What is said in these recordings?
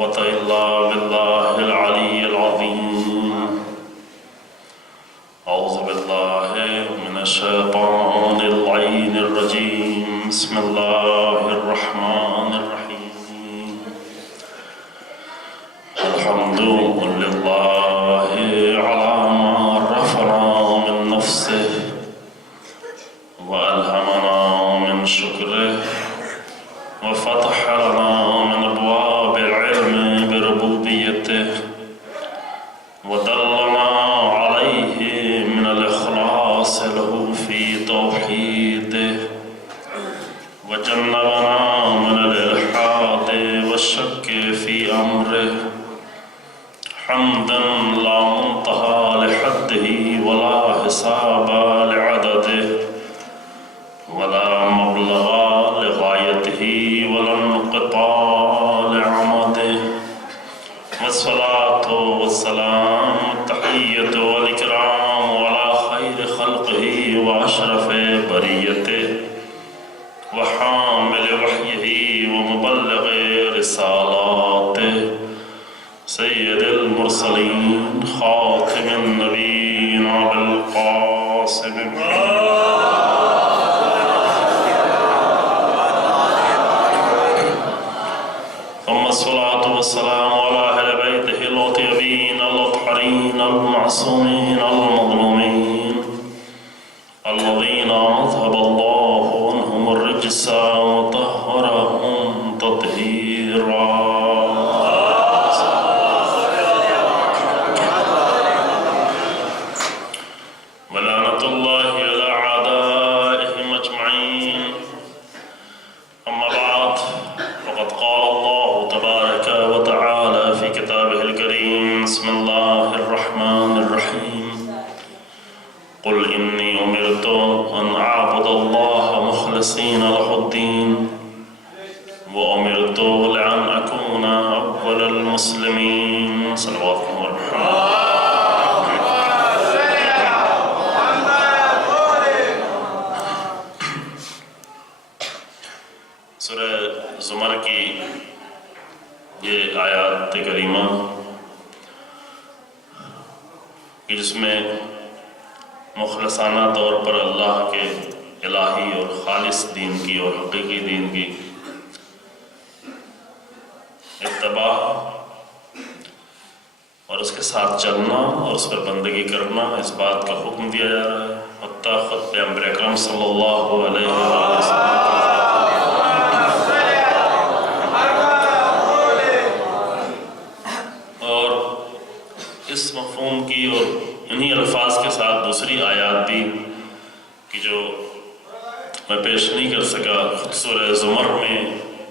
قوة إلا بالله العلي العظيم. أعوذ بالله من الشيطان اللعين الرجيم. بسم الله الرحمن الرحيم. الحمد لله على ما عرفنا من نفسه وألهمنا من شكره وفتح لنا من أبواب العلم بربوبيته ودلنا عليه من الإخلاص له في توحيده وجنبنا من الإلحاد والشك في أمره. حمدا لا منتهى لحده ولا حساب لعدده ولا مبلغ لغايته ولا انقطاع لعمده. والصلاة والسلام التحية والإكرام على خير خلقه وأشرف بريته وحامل وحيه ومبلغ رسالاته سيد المرسلين خاتم النبيين أبي القاسم ثم الصلاة والسلام على أهل بيته الطيبين الأطهرين المعصومين المظلومين الذين أذهب الله عنهم الرجس وطهرهم تطهيرا. ولعنة الله على أعدائهم أجمعين. أما بعد، فقد قال الله تبارك وتعالى في كتابه الكريم. بسم الله الرحمن الرحيم. قل إني أمرت أن أعبد الله مخلصين له الدين وأمرت لأن أكون أول المسلمين. صلوات الله عليه. سورہ زمر کی یہ آیات کریمہ کہ جس میں مخلصانہ طور پر اللہ کے الہی اور خالص دین کی اور حقیقی دین کی اتباع اور اس کے ساتھ چلنا اور اس پر بندگی کرنا، اس بات کا حکم دیا جا رہا ہے. حتیٰ خود پیغمبر اکرم صلی اللہ علیہ وسلم اس مفہوم کی اور انہی الفاظ کے ساتھ دوسری آیات بھی کہ جو میں پیش نہیں کر سکا. خود سورہ زمر میں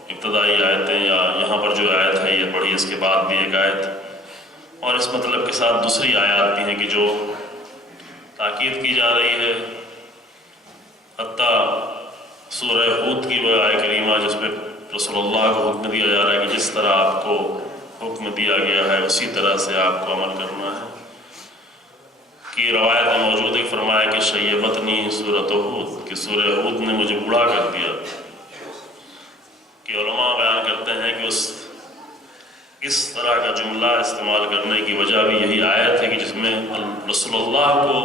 ابتدائی آیتیں یا یہاں پر جو آیت ہے یہ پڑھی، اس کے بعد بھی ایک آیت اور اس مطلب کے ساتھ دوسری آیات بھی ہیں کہ جو تاکید کی جا رہی ہے. حتیٰ سورہ ہود کی وہ آیت کریمہ جس میں رسول اللہ کو حکم دیا جا رہا ہے کہ جس طرح آپ کو حکم دیا گیا ہے اسی طرح سے آپ کو عمل کرنا ہے. کہ روایت میں موجود ہے فرمایا کہ شیبتنی سورۃ ہود، کہ سورہ ہود نے مجھے بوڑھا کر دیا. کہ علماء بیان کرتے ہیں کہ اس طرح کا جملہ استعمال کرنے کی وجہ بھی یہی آیت ہے کہ جس میں رسول اللہ کو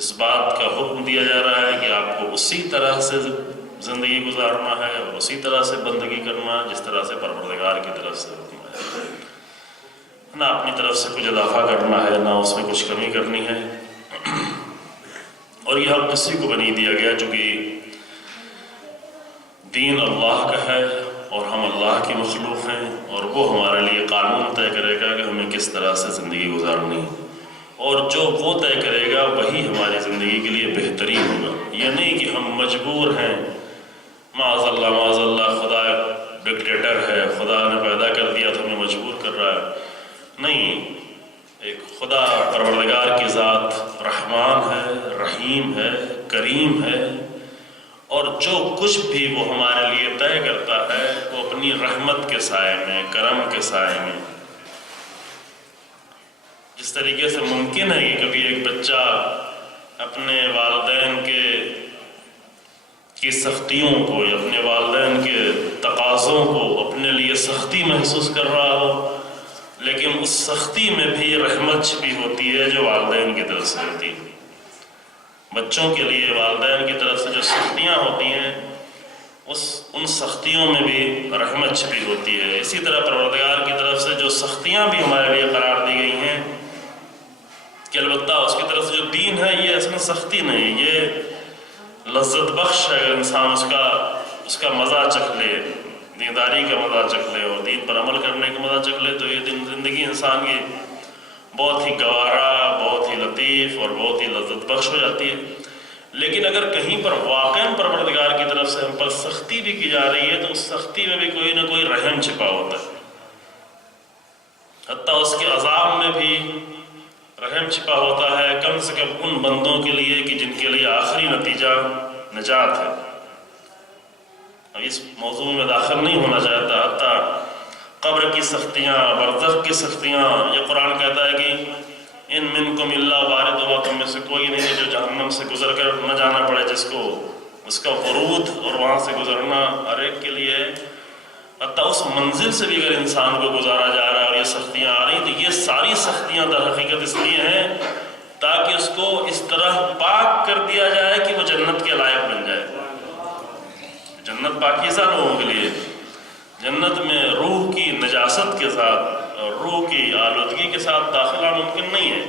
اس بات کا حکم دیا جا رہا ہے کہ آپ کو اسی طرح سے زندگی گزارنا ہے اور اسی طرح سے بندگی کرنا ہے جس طرح سے پروردگار کی طرف سے حکم ہے. نہ اپنی طرف سے کچھ اضافہ کرنا ہے نہ اس میں کچھ کمی کرنی ہے. اور یہ ہر کسی کو نہیں دیا گیا چونکہ دین اللہ کا ہے اور ہم اللہ کی مخلوق ہیں اور وہ ہمارے لیے قانون طے کرے گا کہ ہمیں کس طرح سے زندگی گزارنی ہے اور جو وہ طے کرے گا وہی ہماری زندگی کے لیے بہترین ہوگا. یہ نہیں کہ ہم مجبور ہیں، معاذ اللہ خدا ڈکٹیٹر ہے، خدا نے پیدا کر دیا تو ہمیں مجبور کر رہا ہے. نہیں، ایک خدا پروردگار کی ذات رحمان ہے، رحیم ہے، کریم ہے اور جو کچھ بھی وہ ہمارے لیے طے کرتا ہے وہ اپنی رحمت کے سائے میں، کرم کے سائے میں. جس طریقے سے ممکن ہے کہ کبھی ایک بچہ اپنے والدین کی سختیوں کو یا اپنے والدین کے تقاضوں کو اپنی اپنے لیے سختی محسوس کر رہا ہو، لیکن اس سختی میں بھی رحمت چھپی ہوتی ہے جو والدین کی طرف سے ہوتی ہے۔ بچوں کے لیے والدین کی طرف سے جو سختیاں ہوتی ہیں ان سختیوں میں بھی رحمت چھپی ہوتی ہے۔ اسی طرح پروردگار کی طرف سے جو سختیاں بھی ہمارے لیے قرار دی گئی ہیں کہ البتہ اس کی طرف سے جو دین ہے یہ اس میں سختی نہیں، یہ لذت بخش ہے۔ اگر انسان اس کا مزہ چکھ لے، دینداری کا مزہ چکھ لے اور دین پر عمل کرنے کا مزہ چکھ لے، تو یہ زندگی انسان کی بہت ہی گوارا، بہت ہی لطیف اور بہت ہی لذت بخش ہو جاتی ہے۔ لیکن اگر کہیں پر واقعاً پروردگار کی طرف سے ہم پر سختی بھی کی جا رہی ہے تو اس سختی میں بھی کوئی نہ کوئی رحم چھپا ہوتا ہے، حتیٰ اس کے عذاب میں بھی رحم چھپا ہوتا ہے، کم سے کم ان بندوں کے لیے کہ جن کے لیے آخری نتیجہ نجات ہے۔ اب اس موضوع میں داخل نہیں ہونا چاہتا، حتیٰ قبر کی سختیاں، برزخ کی سختیاں، یہ قرآن کہتا ہے کہ ان منکم الا واردھا، تم میں سے کوئی نہیں ہے جو جہنم سے گزر کر نہ جانا پڑے، جس کو اس کا ورود اور وہاں سے گزرنا ہر ایک کے لیے ہے۔ حتیٰ اس منزل سے بھی اگر انسان کو گزارا جا رہا ہے اور یہ سختیاں آ رہی ہیں تو یہ ساری سختیاں در حقیقت اس لیے ہیں تاکہ اس کو اس طرح پاک کر دیا جائے کہ وہ جنت کے لائق بن جائے۔ جنت پاکیزہ لوگوں کے لیے، جنت میں روح کی نجاست کے ساتھ اور روح کی آلودگی کے ساتھ داخلہ ممکن نہیں ہے۔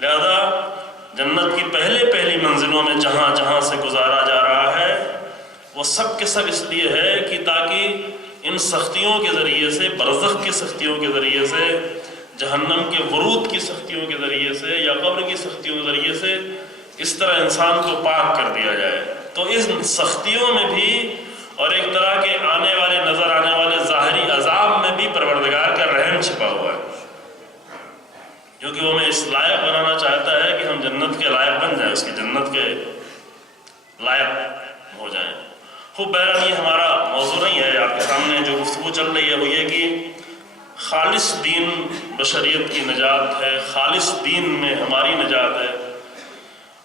لہذا جنت کی پہلی منزلوں میں جہاں جہاں سے گزارا جا رہا ہے وہ سب کے سب اس لیے ہے کہ تاکہ ان سختیوں کے ذریعے سے، برزخ کی سختیوں کے ذریعے سے، جہنم کے ورود کی سختیوں کے ذریعے سے یا قبر کی سختیوں کے ذریعے سے اس طرح انسان کو پاک کر دیا جائے۔ تو ان سختیوں میں بھی اور ایک طرح کے نظر آنے والے ظاہری عذاب میں بھی پروردگار کا رحم چھپا ہوا ہے، کیونکہ وہ ہمیں اس لائق بنانا چاہتا ہے کہ ہم جنت کے لائق بن جائیں، اس کی جنت کے لائق ہو جائیں۔ خوب بہرحال یہ ہمارا موضوع نہیں ہے، آپ کے سامنے جو گفتگو چل رہی ہے وہ یہ کہ خالص دین بشریت کی نجات ہے، خالص دین میں ہماری نجات ہے،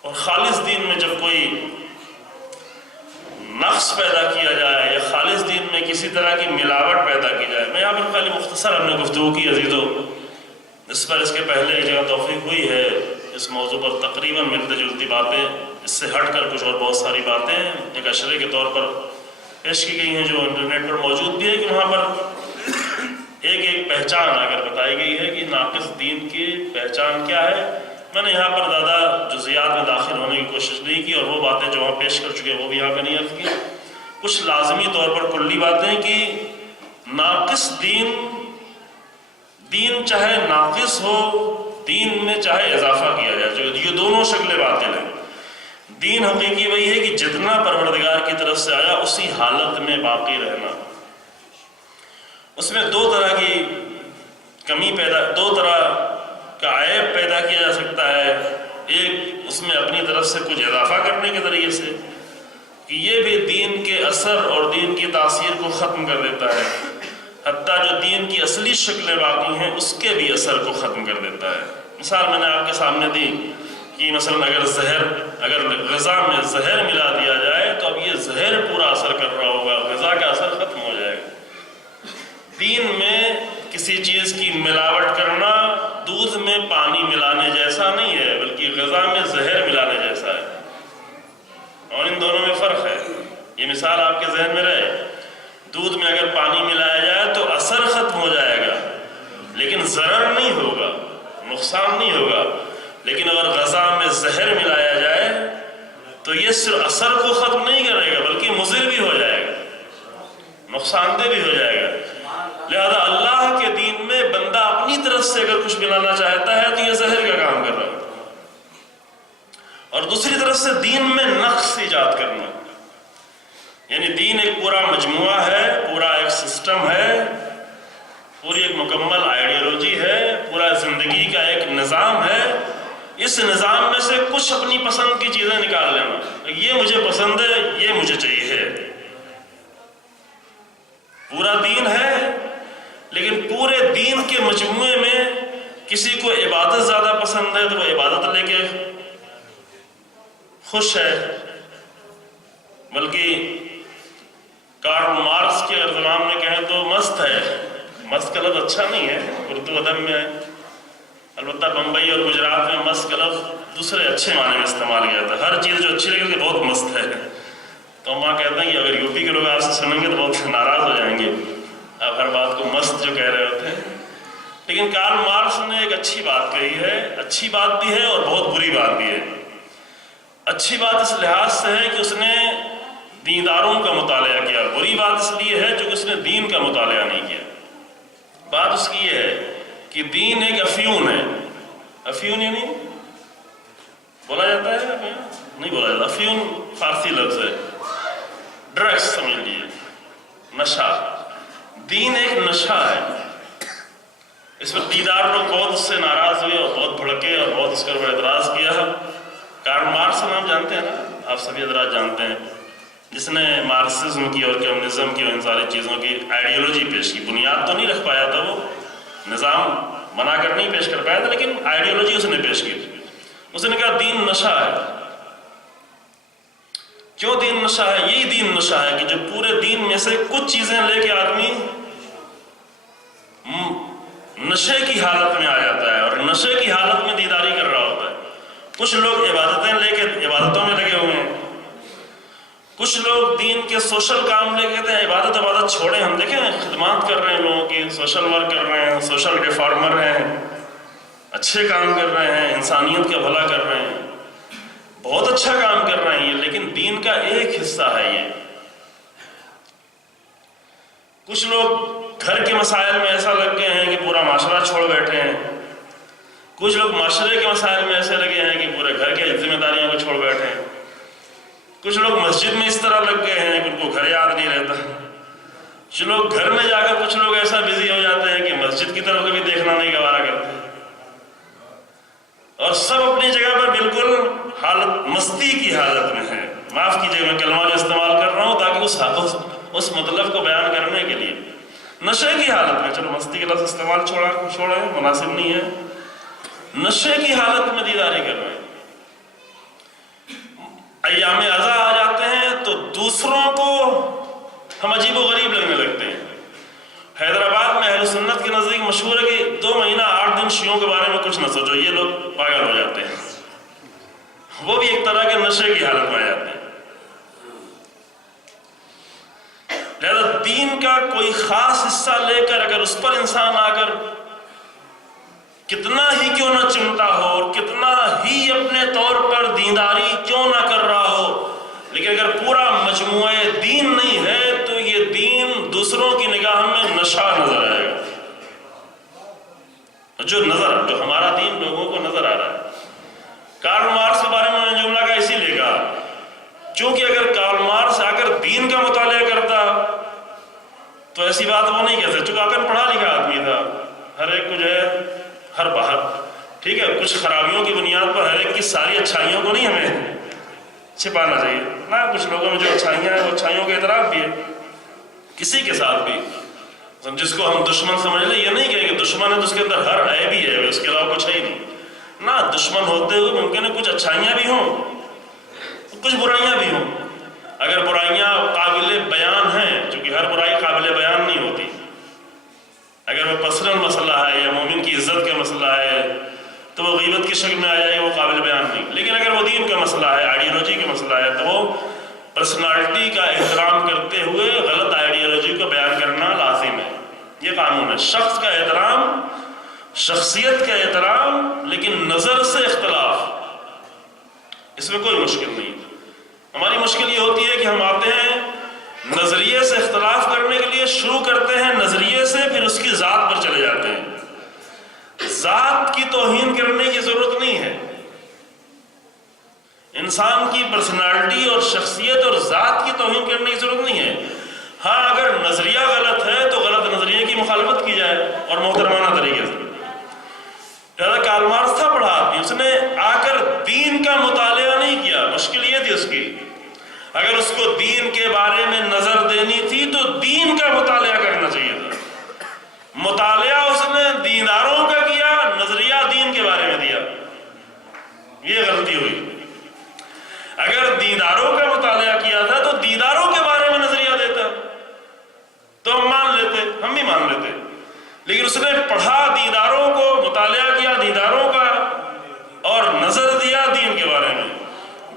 اور خالص دین میں جب کوئی نقص پیدا کیا جائے یا خالص دین میں کسی طرح کی ملاوٹ پیدا کی جائے، میں یہاں پر خالی مختصر ہم نے گفتگو کی عزیزو، اس پر اس کے پہلے ایک جگہ توفیق ہوئی ہے اس موضوع پر تقریباً ملتی جلتی باتیں، اس سے ہٹ کر کچھ اور بہت ساری باتیں ایک اشرے کے طور پر پیش کی گئی ہیں جو انٹرنیٹ پر موجود بھی ہے، کہ وہاں پر ایک پہچان اگر بتائی گئی ہے کہ ناقص دین کی پہچان کیا ہے۔ میں نے یہاں پر زیادہ جزیات میں داخل ہونے کی کوشش نہیں کی اور وہ باتیں جو وہاں پیش کر چکے وہ بھی یہاں پہ نہیں عرض کی، کچھ لازمی طور پر کلی باتیں کہ ناقص دین چاہے ناقص ہو، دین میں چاہے اضافہ کیا جائے، جو یہ دونوں شکلیں باطل ہیں۔ دین حقیقی وہی ہے کہ جتنا پروردگار کی طرف سے آیا اسی حالت میں باقی رہنا۔ اس میں دو طرح کی دو طرح کا عیب پیدا کیا جا سکتا ہے، ایک اس میں اپنی طرف سے کچھ اضافہ کرنے کے ذریعے سے کہ یہ بھی دین کے اثر اور دین کی تاثیر کو ختم کر دیتا ہے، حتیٰ جو دین کی اصلی شکلیں باقی ہیں اس کے بھی اثر کو ختم کر دیتا ہے۔ مثال میں نے آپ کے سامنے دی کہ مثلا اگر غذا میں زہر ملا دیا جائے تو اب یہ زہر پورا اثر کر رہا ہوگا، غذا کا اثر ختم ہو جائے گا۔ دین میں کسی چیز کی ملاوٹ کرنا دودھ میں پانی ملانے جیسا نہیں ہے، بلکہ غذا میں زہر ملانے جیسا ہے، اور ان دونوں میں فرق ہے۔ یہ مثال آپ کے ذہن میں رہے، دودھ میں اگر پانی ملایا جائے تو اثر ختم ہو جائے گا لیکن ضرر نہیں ہوگا، نقصان نہیں ہوگا، لیکن اگر غذا میں زہر ملایا جائے تو یہ صرف اثر کو ختم نہیں کرے گا بلکہ مضر بھی ہو جائے گا، نقصان دہ بھی ہو جائے گا۔ لہذا اللہ کے دین میں بندہ اپنی طرف سے اگر کچھ ملانا چاہتا ہے تو یہ زہر کا کام کر رہا ہے، اور دوسری طرف سے دین میں نقص ایجاد کرنا، یعنی دین ایک پورا مجموعہ ہے، پورا ایک سسٹم ہے، پوری ایک مکمل آئیڈیالوجی ہے، پورا زندگی کا ایک نظام ہے۔ اس نظام میں سے کچھ اپنی پسند کی چیزیں نکال لینا، یہ مجھے پسند ہے، یہ مجھے چاہیے۔ پورا دین ہے لیکن پورے دین کے مجموعے میں کسی کو عبادت زیادہ پسند ہے تو وہ عبادت لے کے خوش ہے، بلکہ کارل مارکس کے اگر زبان میں کہیں تو مست ہے، مست کا لفظ اچھا نہیں ہے، اردو ادب میں ہے، البتہ بمبئی اور گجرات میں مست کا لفظ دوسرے اچھے معنی میں استعمال کیا جاتا ہے، ہر چیز جو اچھی لگے بہت مست ہے، تو وہاں کہتے ہیں کہ اگر یوپی کے لوگ آپ سے سنیں گے تو بہت ناراض ہو جائیں گے، آپ ہر بات کو مست جو کہہ رہے ہوتے ہیں۔ لیکن کارل مارکس نے ایک اچھی بات کہی ہے، اچھی بات بھی ہے اور بہت بری بات بھی ہے۔ اچھی بات اس لحاظ سے ہے کہ اس نے دینداروں کا مطالعہ کیا، بری بات اس لیے ہے جو کہ اس نے دین کا مطالعہ نہیں کیا۔ بات اس کی یہ ہے کہ دین ایک افیون ہے، افیون یعنی بولا جاتا ہے نہیں بولا جاتا، افیون فارسی لفظ ہے، ڈرگس سمجھ لیجیے، نشہ۔ دین ایک نشہ ہے، اس پر دیندار لوگ بہت اس سے ناراض ہوئے اور بہت بھڑکے اور بہت اس پر اعتراض کیا۔ کارل مارکس کا نام جانتے ہیں نا، آپ سبھی حضرات جانتے ہیں، جس نے مارکسزم کی اور کمیونزم کی اور ان ساری چیزوں کی آئیڈیالوجی پیش کی، بنیاد تو نہیں رکھ پایا تھا، وہ نظام بنا کر نہیں پیش کر پایا تھا، لیکن آئیڈیالوجی اس نے پیش کی۔ اس نے کہا دین نشہ ہے۔ کیوں دین نشہ ہے؟ یہی دین نشہ ہے کہ جو پورے دین میں سے کچھ چیزیں لے کے آدمی نشے کی حالت میں آ جاتا ہے اور نشے کی حالت میں دینداری کر رہا ہوتا ہے۔ کچھ لوگ عبادتیں لے کے عبادتوں میں لگے ہوئے ہیں، کچھ لوگ دین کے سوشل کام لے کے کہتے ہیں عبادت چھوڑیں، ہم دیکھیں خدمات کر رہے ہیں لوگوں کی، سوشل ورک کر رہے ہیں، سوشل ریفارمر ہیں، اچھے کام کر رہے ہیں، انسانیت کا بھلا کر رہے ہیں، بہت اچھا کام کر رہے ہیں یہ، لیکن دین کا ایک حصہ ہے یہ۔ کچھ لوگ گھر کے مسائل میں ایسا لگ گئے ہیں کہ پورا معاشرہ چھوڑ بیٹھے ہیں، کچھ لوگ معاشرے کے مسائل میں ایسے لگے ہیں کہ پورے گھر کے ذمہ داریوں کو چھوڑ بیٹھے ہیں، کچھ لوگ مسجد میں اس طرح لگ گئے ہیں کہ ان کو گھر یاد نہیں رہتا، کچھ لوگ گھر میں جا کر کچھ لوگ ایسا بزی ہو جاتے ہیں کہ مسجد کی طرف بھی دیکھنا نہیں گوارا کرتے، اور سب اپنی جگہ پر بالکل حالت مستی کی حالت میں ہے۔ معاف کیجیے میں کلمہ جو استعمال کر رہا ہوں تاکہ اس مطلب کو بیان کرنے کے لیے، نشے کی حالت میں، چلو مستی کا لفظ استعمال چھوڑیں مناسب نہیں ہے، نشے کی حالت میں دینداری کر رہے ہیں۔ ایام عزا آ جاتے ہیں تو دوسروں کو ہم عجیب و غریب لگنے لگتے ہیں۔ حیدرآباد میں اہل سنت کے نزدیک مشہور ہے کہ 2 مہینہ 8 دن شیعوں کے بارے میں کچھ نہ سوچو، یہ لوگ پاگل ہو جاتے ہیں، وہ بھی ایک طرح کے نشے کی حالت میں آ جاتے ہیں۔ لہذا دین کا کوئی خاص حصہ لے کر اگر اس پر انسان آ کر کتنا ہی کیوں نہ چمٹا ہو اور کتنا ہی اپنے طور پر دینداری کیوں نہ کر رہا ہو، لیکن اگر پورا مجموعہ دین نہیں ہے تو یہ دین دوسروں کی نگاہ میں نشہ نظر آئے گا، جو ہمارا دین لوگوں کو نظر آ رہا ہے۔ کارل مارکس کے بارے میں نے جملہ کا اسی لے کہا، چونکہ اگر کارل مارکس آ کر دین کا مطالعہ کرتا تو ایسی بات وہ نہیں کہتے، چونکہ آ کر پڑھا لکھا آدمی تھا، ہر ایک کو جو ہے ہر باہر ٹھیک ہے، کچھ خرابیوں کی بنیاد پر ہر ایک کی ساری اچھائیوں کو نہیں ہمیں چھپانا چاہیے نا، کچھ لوگوں میں جو اچھائیاں ہیں وہ اچھائیوں کا اعتراف بھی ہے، کسی کے ساتھ بھی جس کو ہم دشمن سمجھ لیں، یہ نہیں کہیں کہ دشمن ہے تو اس کے اندر ہر عیب ہی ہے، اس کے علاوہ کچھ ہے ہی نہیں نا، دشمن ہوتے ہوئے ممکن ہے کچھ اچھائیاں بھی ہوں کچھ برائیاں بھی ہوں، اگر برائیاں قابل بیان ہیں، چونکہ ہر برائی قابل بیان نہیں ہوتی، اگر وہ پرسنل مسئلہ ہے یا مومن کی عزت کا مسئلہ ہے تو وہ غیبت کی شکل میں آ جائے، وہ قابل بیان نہیں، لیکن اگر وہ دین کا مسئلہ ہے، آئیڈیالوجی کا مسئلہ ہے تو وہ پرسنالٹی کا احترام کرتے ہوئے غلط آئیڈیالوجی کو بیان کرنا لازم ہے، یہ قانون ہے، شخص کا احترام، شخصیت کا احترام، لیکن نظر سے اختلاف، اس میں کوئی مشکل نہیں۔ ہماری مشکل یہ ہوتی ہے کہ ہم آتے ہیں نظریے سے اختلاف کرنے کے لیے، شروع کرتے ہیں نظریے سے، پھر اس کی ذات پر چلے جاتے ہیں۔ ذات کی توہین کرنے کی ضرورت نہیں ہے، انسان کی پرسنالٹی اور شخصیت اور ذات کی توہین کرنے کی ضرورت نہیں ہے۔ ہاں اگر نظریہ غلط ہے تو غلط نظریے کی مخالفت کی جائے اور محترمانہ طریقے سے۔ لہذا کارل مارکس تھا پڑھا آدمی، اس نے آ کر دین کا مطالعہ نہیں کیا، مشکل یہ تھی اس کی، اگر اس کو دین کے بارے میں نظر دینی تھی تو دین کا مطالعہ کرنا چاہیے تھا، مطالعہ اس نے دینداروں کا کیا، نظریہ دین کے بارے میں دیا، یہ غلطی ہوئی۔ اگر دینداروں کا مطالعہ کیا تھا تو دینداروں کے بارے میں نظریہ دیتا، لیکن اس نے پڑھا دیداروں کو، مطالعہ کیا دیداروں کا، اور نظر دیا دین کے بارے میں.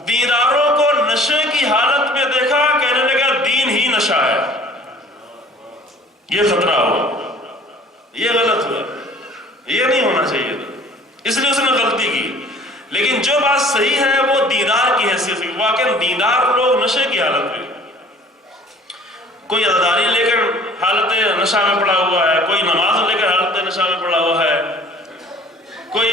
دیداروں کو نشے کی حالت میں دیکھا، کہنے لگا دین ہی نشہ ہے. یہ خطرہ ہوا، یہ غلط ہوا، یہ نہیں ہونا چاہیے تھا، اس لیے اس نے غلطی کی. لیکن جو بات صحیح ہے وہ دیدار کی حیثیت سے، واقعی دیدار لوگ نشے کی حالت میں، کوئی اداداری لے کر حالت نشہ میں پڑا ہوا ہے، کوئی نماز لے کر حالت نشہ میں پڑا ہوا ہے، کوئی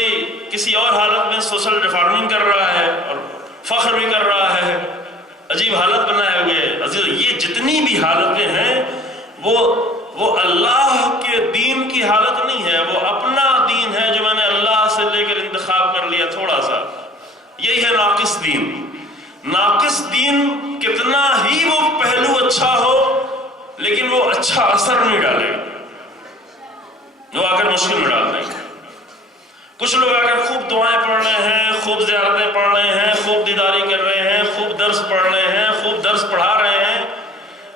کسی اور حالت میں سوشل ریفارمنگ کر رہا ہے اور فخر بھی کر رہا ہے، عجیب حالت بنائے ہوئے. عزیز، یہ جتنی بھی حالتیں ہیں وہ اللہ کے دین کی حالت نہیں ہے، وہ اپنا دین ہے جو میں نے اللہ سے لے کر انتخاب کر لیا تھوڑا سا. یہی ہے ناقص دین. ناقص دین کتنا ہی وہ پہلو اچھا ہو لیکن وہ اچھا اثر نہیں ڈالے گا، وہ آ کر مشکل میں ڈال دیں گے. کچھ لوگ آ کر خوب دعائیں پڑھ رہے ہیں، خوب زیارتیں پڑھ رہے ہیں، خوب دیداری کر رہے ہیں، خوب درس پڑھ رہے ہیں، خوب درس پڑھا رہے ہیں،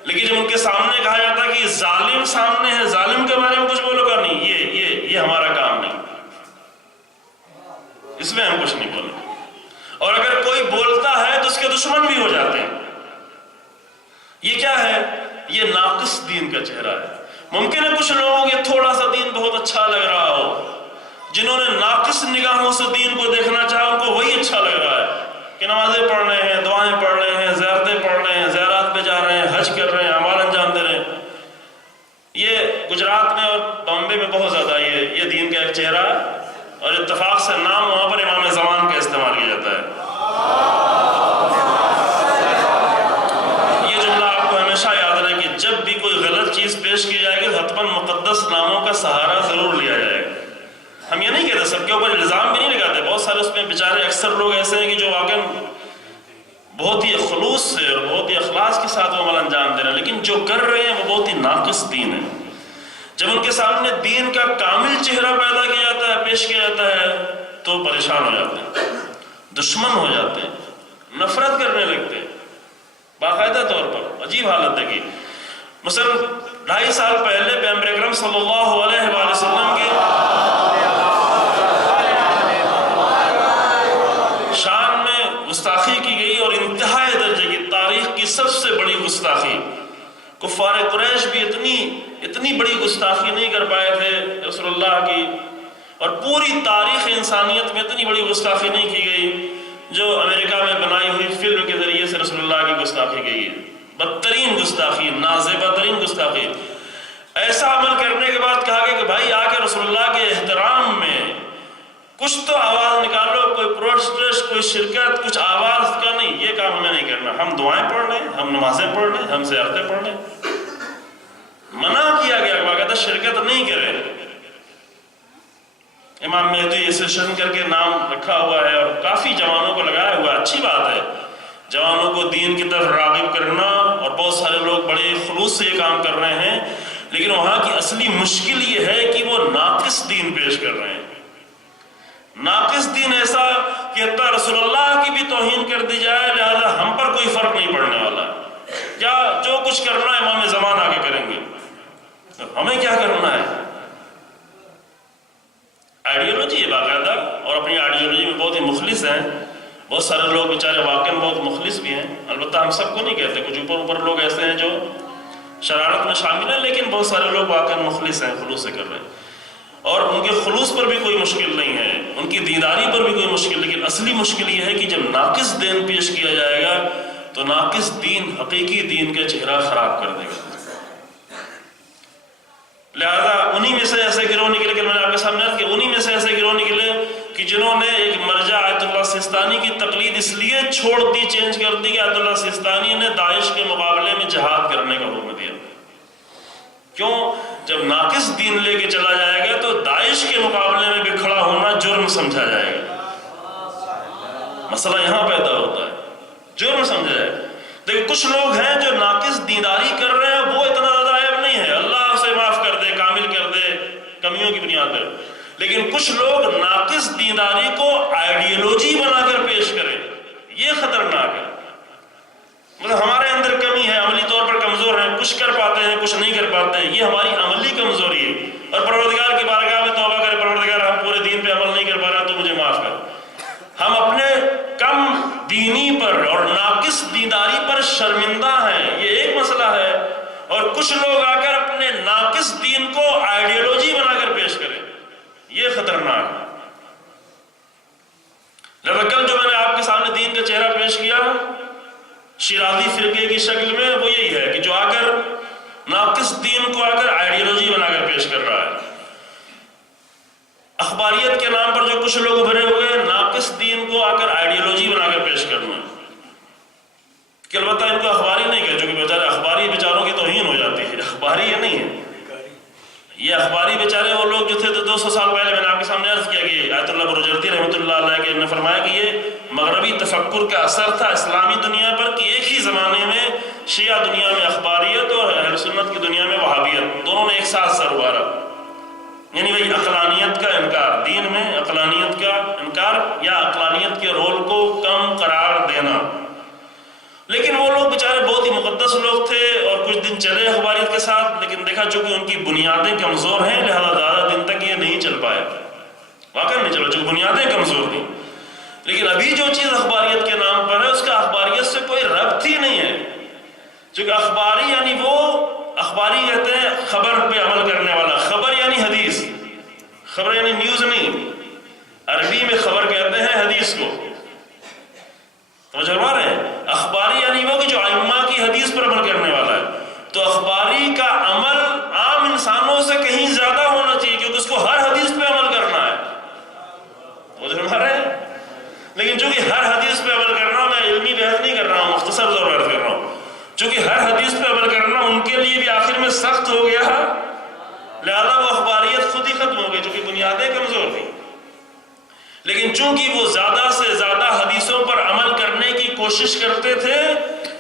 لیکن جب ان کے سامنے کہا جاتا ہے کہ ظالم سامنے ہے، ظالم کے بارے میں کچھ بولو گا نہیں، یہ ہمارا کام نہیں، اس میں ہم کچھ نہیں بولیں. اور اگر کوئی بولتا ہے تو اس کے دشمن بھی ہو جاتے ہیں. یہ کیا ہے؟ یہ ناقص دین کا چہرہ ہے. ممکن ہے کچھ لوگوں کو یہ تھوڑا سا دین بہت اچھا لگ رہا ہو، جنہوں نے ناقص نگاہوں سے دین کو دیکھنا چاہا ان کو وہی اچھا لگ رہا ہے کہ نمازیں پڑھ رہے ہیں، دعائیں پڑھ رہے ہیں، زیارتیں پڑھ رہے ہیں، زیارات پہ جا رہے ہیں، حج کر رہے ہیں، اعمال انجام دے رہے ہیں. یہ گجرات میں اور بامبے میں بہت زیادہ یہ دین کا ایک چہرہ ہے، اور اتفاق سے نام وہاں پر امام زمان کا استعمال کیا جاتا ہے. یہ جملہ آپ کو ہمیشہ یاد رہے کہ جب بھی کوئی غلط چیز پیش کی جائے گی حتماً مقدس ناموں کا سہارا ضرور لیا جائے گا. ہم یہ نہیں کہتے، سب کے اوپر الزام بھی نہیں لگاتے، بہت سارے اس میں بیچارے اکثر لوگ ایسے ہیں کہ جو واقعاً بہت ہی خلوص سے اور بہت ہی اخلاص کے ساتھ وہ عمل انجام دے رہے ہیں، لیکن جو کر رہے ہیں وہ بہت ہی ناقص دین ہے. جب ان کے سامنے دین کا کامل چہرہ پیدا کیا جاتا ہے، پیش کیا جاتا ہے، تو پریشان ہو جاتے ہیں، دشمن ہو جاتے ہیں، نفرت کرنے لگتے ہیں باقاعدہ طور پر. عجیب حالت ہے کہ مثلا 2.5 سال پہلے پیغمبر اکرم صلی اللہ علیہ وآلہ وسلم کے شان میں گستاخی کی گئی، اور انتہائی درجے کی، تاریخ کی سب سے بڑی گستاخی. کفار قریش بھی اتنی بڑی گستاخی نہیں کر پائے تھے رسول اللہ کی، اور پوری تاریخ انسانیت میں اتنی بڑی گستاخی نہیں کی گئی جو امریکہ میں بنائی ہوئی فلم کے ذریعے سے رسول اللہ کی گستاخی گئی ہے. بدترین گستاخی، نازیبہ ترین گستاخی. ایسا عمل کرنے کے بعد کہا گیا کہ بھائی آ کے رسول اللہ کے احترام میں کچھ تو آواز نکالو، کوئی پروٹسٹ، کوئی شرکت، کچھ آواز کا نہیں، یہ کام ہمیں نہیں کرنا. ہم دعائیں پڑھ رہے ہیں، ہم نمازیں پڑھ رہے ہیں، ہم زیارتیں پڑھ رہے ہیں. منع کیا گیا، باقاعدہ شرکت نہیں کرے. امام مہدی ایسوسیشن کر کے نام رکھا ہوا ہے اور کافی جوانوں کو لگایا ہوا ہے. اچھی بات ہے جوانوں کو دین کی طرف راغب کرنا، اور بہت سارے لوگ بڑے خلوص سے یہ کام کر رہے ہیں، لیکن وہاں کی اصلی مشکل یہ ہے کہ وہ ناقص دین پیش کر رہے ہیں. ناقص دین ایسا کہ حتیٰ رسول اللہ کی بھی توہین کر دی جائے، لہذا ہم پر کوئی فرق نہیں پڑنے والا. کیا جو کچھ کرنا ہے امام زمان آگے کریں گے، ہمیں کیا کرنا ہے؟ آئیڈیالوجی ہے باقاعدہ، اور اپنی آئیڈیالوجی میں بہت ہی مخلص ہیں. بہت سارے لوگ بیچارے واقعاً بہت مخلص بھی ہیں، البتہ ہم سب کو نہیں کہتے، کچھ اوپر لوگ ایسے ہیں جو شرارت میں شامل ہیں، لیکن بہت سارے لوگ واقعاً مخلص ہیں، خلوص سے کر رہے ہیں، اور ان کے خلوص پر بھی کوئی مشکل نہیں ہے، ان کی دینداری پر بھی کوئی مشکل. لیکن اصلی مشکل یہ ہے کہ جب ناقص دین پیش کیا جائے گا تو ناقص دین حقیقی دین کا چہرہ خراب کر دے گا. لہذا انہی میں سے ایسے گروہ نکلے کہ میں نے آپ کے سامنے کہ انہی میں سے ایسے گروہ نکلے کہ جنہوں نے ایک مرجع آیت اللہ سستانی کی تقلید اس لیے چھوڑ دی، چینج کر دی کہ آیت اللہ سستانی نے داعش کے مقابلے میں جہاد کرنے کا حکم دیا. کیوں؟ جب ناقص دین لے کے چلا جائے گا تو داعش کے مقابلے میں بھی کھڑا ہونا جرم سمجھا جائے گا. مسئلہ یہاں پیدا ہوتا ہے، جرم سمجھا جائے گا. دیکھیں کچھ لوگ ہیں جو ناقص دینداری کر رہے ہیں، وہ اتنا زیادہ عیب نہیں ہے، اللہ اسے معاف کر دے، کامل کر دے کمیوں کی بنیاد پر. لیکن کچھ لوگ ناقص دینداری کو آئیڈیالوجی بنا کر پیش کریں، یہ خطرناک ہے. مطلب ہمارے اندر کمی ہے، عملی طور پر کمزور کمزور ہیں، کچھ کر پاتے ہیں کچھ نہیں کر پاتے، یہ ہماری عملی کمزوری ہے۔ اور پروردگار کی بارگاہ میں توبہ کریں، پروردگار ہم پورے دین پہ عمل نہیں کر پا رہے تو مجھے معاف کر۔ ہم اپنے کم دینی پر اور ناقص دینداری پر شرمندہ ہیں، یہ ایک مسئلہ ہے، اور کچھ لوگ آ کر اپنے ناقص دین کو آئیڈیالوجی بنا کر پیش کریں، یہ خطرناک ہے۔ لہذا کل جو میں نے آپ کے سامنے دین کا چہرہ پیش کیا شیرازی فرقے کی شکل میں، وہ یہی ہے کہ جو آ کر ناقص دین کو آ کر آئیڈیالوجی بنا کر پیش کر رہا ہے۔ اخباریت کے نام پر جو کچھ لوگ ابھرے ہوئے ناقص دین کو آ کر آئیڈیالوجی بنا کر پیش کرنا، کہ البتہ ان کو اخباری نہیں کہتے، چونکہ بیچارے اخباری بیچاروں کی توہین ہو جاتی ہے، اخباری یہ نہیں ہے، یہ اخباری بیچارے وہ لوگ جو تھے تو 200 سال پہلے میں نے آپ کے سامنے عرض کیا کہ آیت اللہ بروجردی رحمۃ اللہ علیہ کے نے فرمایا کہ یہ مغربی تفکر کا اثر تھا اسلامی دنیا پر، کہ ایک ہی زمانے میں شیعہ دنیا میں اخباریت اور اہل سنت کی دنیا میں وہابیت دونوں نے ایک ساتھ سر ابھارا، یعنی وہی عقلانیت کا انکار، دین میں عقلانیت کا انکار یا عقلانیت کے رول کو کم قرار دینا۔ لیکن وہ لوگ بیچارے بہت ہی مقدس لوگ تھے اور کچھ دن چلے اخباریت کے ساتھ، لیکن دیکھا چونکہ ان کی بنیادیں کمزور ہیں لہذا زیادہ دن تک یہ نہیں چل پائے، واقعی نہیں چلا چونکہ بنیادیں کمزور تھیں۔ لیکن ابھی جو چیز اخباریت کے نام پر ہے اس کا اخباریت سے کوئی ربط ہی نہیں ہے، چونکہ اخباری یعنی وہ اخباری کہتے ہیں خبر پہ عمل کرنے والا، خبر یعنی حدیث، خبر یعنی نیوز نہیں، عربی میں خبر کہتے ہیں حدیث کو، سمجھ پا رہے ہیں؟ اخباری یعنی وہ کہ جو ائمہ کی حدیث پر عمل کرنے والا ہے، تو اخباری کا عمل عام انسانوں سے کہیں زیادہ ہونا چاہیے کیونکہ اس کو ہر حدیث پہ عمل کرنا ہے، سمجھ پا رہے ہیں؟ لیکن چونکہ ہر حدیث پہ عمل کرنا، میں علمی بحث نہیں کر رہا ہوں، مختصر طور پر کر رہا ہوں، چونکہ ہر حدیث پہ عمل کرنا ان کے لیے بھی آخر میں سخت ہو گیا، لہذا وہ اخباریت خود ہی ختم ہو گئی چونکہ بنیادیں کمزور تھیں۔ لیکن چونکہ وہ زیادہ سے زیادہ حدیثوں پر عمل کرنے کی کوشش کرتے تھے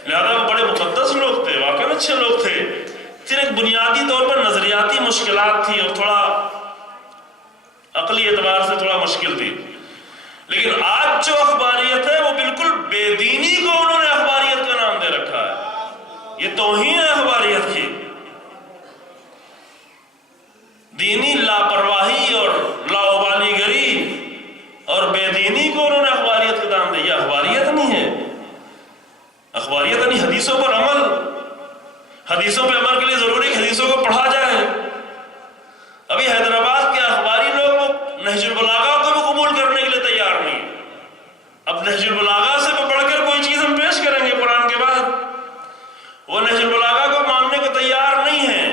لہذا وہ بڑے مقدس لوگ تھے، واقعی اچھے لوگ تھے، پھر ایک بنیادی طور پر نظریاتی مشکلات تھی اور تھوڑا عقلی اعتبار سے تھوڑا مشکل تھی۔ لیکن آج جو اخباریت ہے وہ بالکل بے دینی کو انہوں نے اخباریت کا نام دے رکھا ہے، یہ توہین ہے اخباریت کی، دینی لاپرواہی اور لاابالی گری اور بے دینی کو انہوں نے اخباریت کا نام دیا، یہ اخباریت نہیں ہے۔ اخباریت یعنی حدیثوں پر عمل، حدیثوں پہ عمل کے لیے ضروری کہ حدیثوں کو پڑھا جائے۔ ابھی حیدرآباد کے اخباری لوگ وہ نہج البلاغہ کو بھی قبول کرنے کے لیے تیار نہیں، اب نہج البلاغہ سے پڑھ کر کوئی چیز ہم پیش کریں گے قرآن کے بعد، وہ نہج البلاغہ کو ماننے کو تیار نہیں ہے۔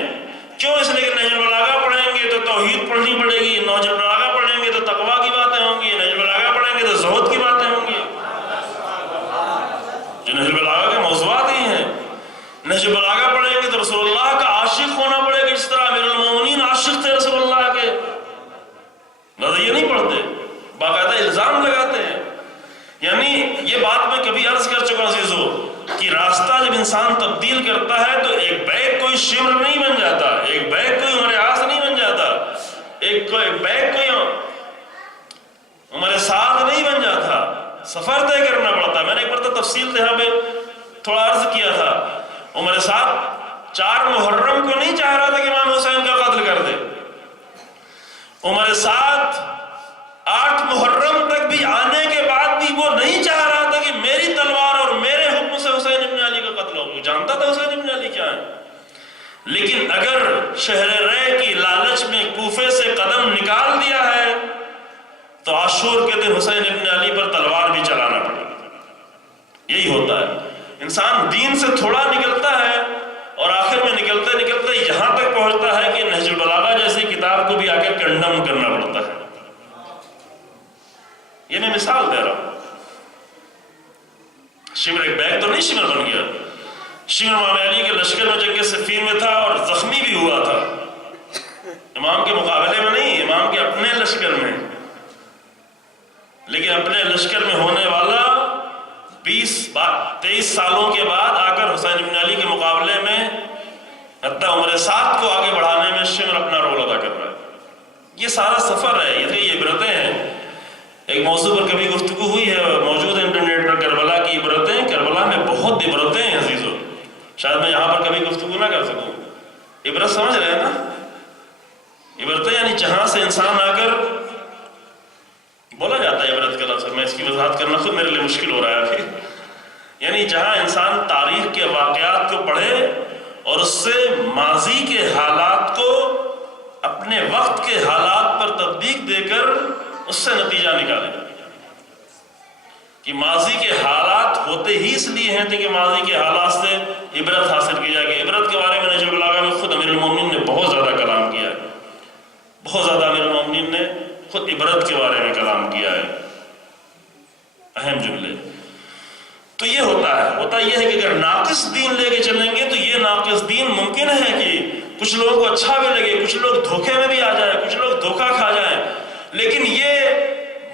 کیوں؟ اس لیے کہ نہج البلاغہ پڑھیں گے تو توحید پڑھنی پڑے گی، نہج البلاغہ پڑھیں گے تو تقویٰ کی باتیں ہوں گی، نہج البلاغہ پڑھیں گے تو زہد کی باتیں ہوں گی، جو نہج البلاغہ کے موضوعات ہی ہیں۔ نہج البلاغہ پڑھیں گے تو رسول اللہ کا عاشق ہونا پڑے گا، جس طرح امیر المومنین عاشق تھے رسول اللہ کے، لہذا یہ نہیں پڑھتے، باقاعدہ الزام لگاتے ہیں۔ یعنی یہ بات میں کبھی عرض کر چکا عزیزو کہ راستہ جب انسان تبدیل کرتا ہے تو ایک بیگ کوئی شمر نہیں بن جاتا، ایک بیگ کوئی عمر عاص نہیں بن جاتا، ایک بیگ کوئی عمر سعد نہیں بن جاتا، سفر طے کرنا پڑتا ہے۔ میں نے ایک بار تفصیل سے یہاں پہ تھوڑا عرض کیا تھا، عمر سعد 4 محرم کو نہیں چاہ رہا تھا کہ امام حسین کا قتل کر دے، عمر سعد 8 محرم تک بھی آنے کے بعد بھی وہ نہیں چاہ رہا تھا کہ میری تلوار اور میرے حکم سے حسین ابن علی کا قتل ہو، وہ جانتا تھا حسین ابن علی کیا ہے، لیکن اگر شہر رے کی لالچ میں کوفے سے قدم نکال دیا ہے تو عاشور کے دن حسین ابن علی پر تلوار بھی چلانا پڑے گا۔ یہی ہوتا ہے، انسان دین سے تھوڑا نکلتا ہے اور آخر میں نکلتے نکلتے یہاں تک پہنچتا ہے کہ نہج البلاغہ جیسی کتاب کو بھی آ کر کنڈم کرنا پڑتا ہے۔ یہ میں مثال دے رہا ہوں، شمر ایک بیگ تو نہیں شمر بن گیا، شمر امام علی کے لشکر میں جنگ صفین میں تھا اور زخمی بھی ہوا تھا، امام کے مقابلے میں نہیں، امام کے اپنے لشکر میں، لیکن اپنے لشکر میں ہونے والا 23 سالوں کے بعد آ کر حسین ابن علی کے مقابلے میں حتی عمر سعد کو آگے بڑھانے میں شمر اپنا رول ادا کر رہا ہے۔ یہ سارا سفر ہے، یہ عبرتیں ہیں۔ ایک موضوع پر کبھی گفتگو ہوئی ہے، موجود ہے انٹرنیٹ پر، کربلا کی عبرتیں۔ کربلا میں بہت عبرتیں ہیں عزیزو، شاید میں یہاں پر کبھی گفتگو نہ کر سکوں. عبرت سمجھ رہے ہیں نا؟ عبرت یعنی جہاں سے انسان آ کر بولا جاتا ہے عبرت کا لفظ، میں اس کی وضاحت کرنا خود میرے لیے مشکل ہو رہا ہے ابھی. یعنی جہاں انسان تاریخ کے واقعات کو پڑھے اور اس سے ماضی کے حالات کو اپنے وقت کے حالات پر تطبیق دے کر اس سے نتیجہ نکالے. کہ ماضی کے حالات ہوتے ہی اس لیے ہیں کہ ماضی کے حالات سے عبرت حاصل کی جائے گی. عبرت کے بارے میں نہج البلاغہ میں خود امیر المومنین نے بہت زیادہ کلام کیا ہے. بہت زیادہ امیر المومنین نے خود عبرت کے بارے میں کلام کیا ہے، اہم جملے. تو یہ ہوتا یہ ہے کہ اگر ناقص دین لے کے چلیں گے تو یہ ناقص دین ممکن ہے کہ کچھ لوگوں کو اچھا بھی لگے، کچھ لوگ دھوکے میں بھی آ جائیں، کچھ لوگ دھوکہ کھا جائیں، لیکن یہ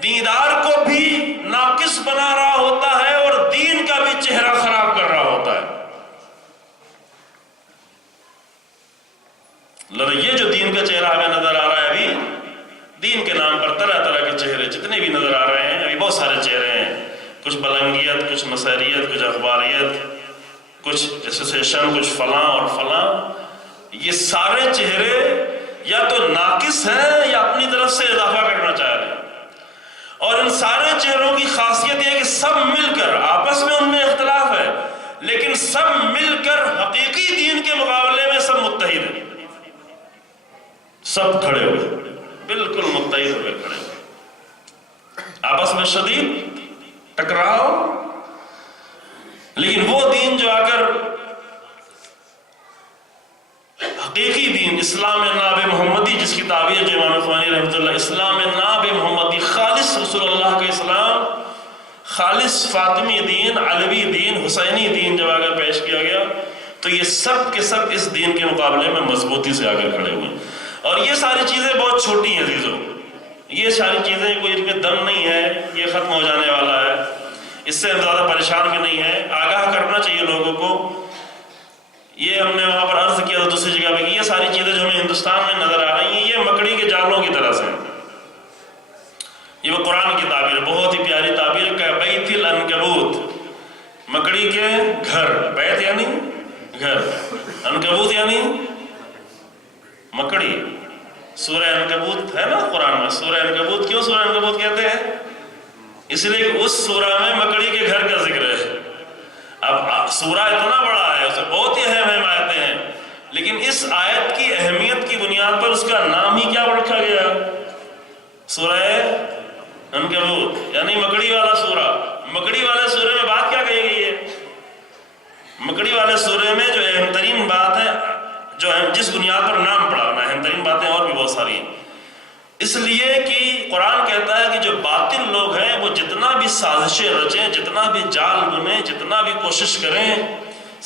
دیندار کو بھی ناقص بنا رہا ہوتا ہے اور دین کا بھی چہرہ خراب کر رہا ہوتا ہے. یہ جو دین کا چہرہ ہمیں نظر آ رہا ہے ابھی، دین کے نام پر طرح طرح کے چہرے جتنے بھی نظر آ رہے ہیں، ابھی بہت سارے چہرے ہیں. کچھ بلنگیت، کچھ مسیریت، کچھ اخباریت، کچھ ایسوسیشن، کچھ فلاں اور فلاں. یہ سارے چہرے یا تو ناقص ہیں یا اپنی طرف سے اضافہ کرنا چاہ رہے ہیں. اور ان سارے چہروں کی خاصیت یہ ہے کہ سب مل کر، آپس میں ان میں اختلاف ہے لیکن سب مل کر حقیقی دین کے مقابلے میں سب متحد ہیں. سب کھڑے ہوئے، بالکل متحد ہوئے کھڑے ہوئے، آپس میں شدید ٹکراؤ. لیکن وہ دین جو آ کر حقیقی دین، اسلام ناب محمدی، جس کی تعبیر جو امام خمینی رحمۃ اللہ، اسلام ناب محمدی، خالص رسول اللہ کا اسلام، خالص فاطمی دین، علوی دین، حسینی دین جب آگر پیش کیا گیا تو یہ سب کے سب اس دین کے مقابلے میں مضبوطی سے آگر کھڑے ہوئے. اور یہ ساری چیزیں بہت چھوٹی ہیں عزیزوں، یہ ساری چیزیں کوئی ان میں دم نہیں ہے، یہ ختم ہو جانے والا ہے، اس سے زیادہ پریشان بھی نہیں ہے. آگاہ کرنا چاہیے لوگوں کو. یہ ہم نے وہاں پر عرض کیا تھا دوسری جگہ پہ کہ یہ ساری چیزیں جو ہمیں ہندوستان میں نظر آ رہی ہیں یہ مکڑی کے جالوں کی طرح سے. یہ وہ قرآن کی تعبیر، بہت ہی پیاری تعبیر، کہ بیت العنکبوت، مکڑی کے گھر. بیت یعنی گھر، عنکبوت یعنی مکڑی. سورہ عنکبوت ہے نا قرآن میں. سورہ عنکبوت کیوں سورہ عنکبوت کہتے ہیں؟ اس لیے کہ اس سورہ میں مکڑی کے گھر کا ذکر ہے. اب سورہ اتنا بڑا ہے، اس میں بہت ہی اہم آیتیں ہیں، لیکن اس آیت کی اہمیت کی بنیاد پر اس کا نام ہی کیا رکھا گیا؟ سورہ عنکبوت، یعنی مکڑی والا سورہ. مکڑی والے سورے میں بات کیا کہی گئی ہے؟ مکڑی والے سورے میں جو اہم ترین بات ہے، جو جس بنیاد پر نام پڑا، اہم ترین باتیں اور بھی بہت ساری ہیں. اس لیے کہ قرآن کہتا ہے کہ جو باطل لوگ ہیں وہ جتنا بھی سازشیں رچیں، جتنا بھی جال بنیں، جتنا بھی کوشش کریں،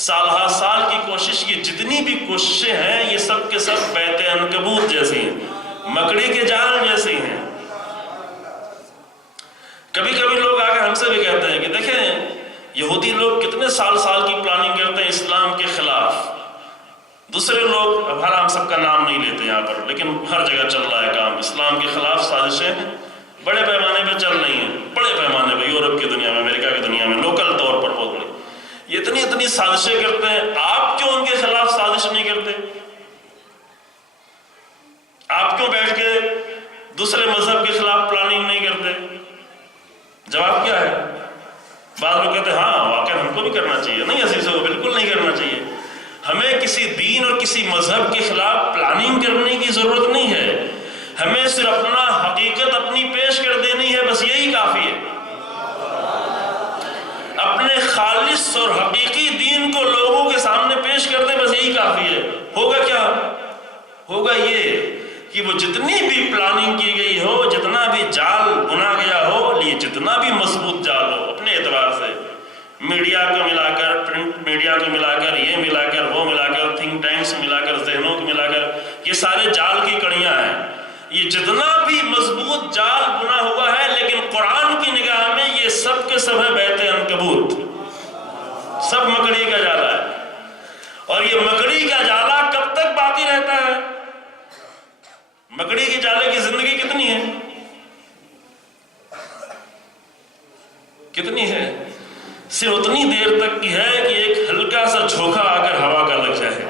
سال ہر سال کی کوشش کی جتنی بھی کوششیں ہیں یہ سب کے سب بیت عنکبوت جیسی ہیں، مکڑی کے جال جیسی ہیں. کبھی کبھی لوگ آ کے ہم سے بھی کہتے ہیں کہ دیکھیں یہودی لوگ کتنے سال کی پلاننگ کرتے ہیں اسلام کے خلاف. دوسرے لوگ، اب ہم سب کا نام نہیں لیتے یہاں پر، لیکن ہر جگہ چل رہا ہے کام. اسلام کے خلاف سازشیں بڑے پیمانے پہ چل رہی ہیں، بڑے پیمانے پہ، یورپ کی دنیا میں، امریکہ کی دنیا میں، لوکل طور پر بہت بڑی. یہ اتنی سازشیں کرتے ہیں. آپ کیوں ان کے خلاف سازش نہیں کرتے؟ آپ کیوں بیٹھ کے دوسرے مذہب کے خلاف پلاننگ نہیں کرتے؟ جواب کیا ہے؟ بعض لوگ کہتے ہیں ہاں واقعی ہم کو بھی کرنا چاہیے. نہیں عزیزو، بالکل نہیں کرنا چاہیے. ہمیں کسی دین اور کسی مذہب کے خلاف پلاننگ کرنے کی ضرورت نہیں ہے. ہمیں صرف اپنا حقیقت اپنی پیش کر دینی ہے، بس یہی کافی ہے. اپنے خالص اور حقیقی دین کو لوگوں کے سامنے پیش کر دیں، بس یہی کافی ہے. ہوگا کیا؟ ہوگا یہ کہ وہ جتنی بھی پلاننگ کی گئی ہو، جتنا بھی جال بنا گیا ہو، یہ جتنا بھی مضبوط جال ہو اپنے اعتبار سے، میڈیا کو ملا کر، پرنٹ میڈیا کو ملا کر، یہ ملا کر، وہ ملا کر، تھنک ٹینکس ملا کر، ذہنوں کو ملا کر، یہ سارے جال کی کڑیاں ہیں. یہ جتنا بھی مضبوط جال بنا ہوا ہے، لیکن قرآن کی نگاہ میں یہ سب کے سب ہے بیت عنکبوت، سب مکڑی کا جالا ہے. اور یہ مکڑی کا جالا کب تک باقی رہتا ہے؟ مکڑی کے جالے کی زندگی کتنی ہے؟ کتنی ہے؟ صرف اتنی دیر تک کی ہے کہ ایک ہلکا سا جھونکا آ کر ہوا کا لگ جائے،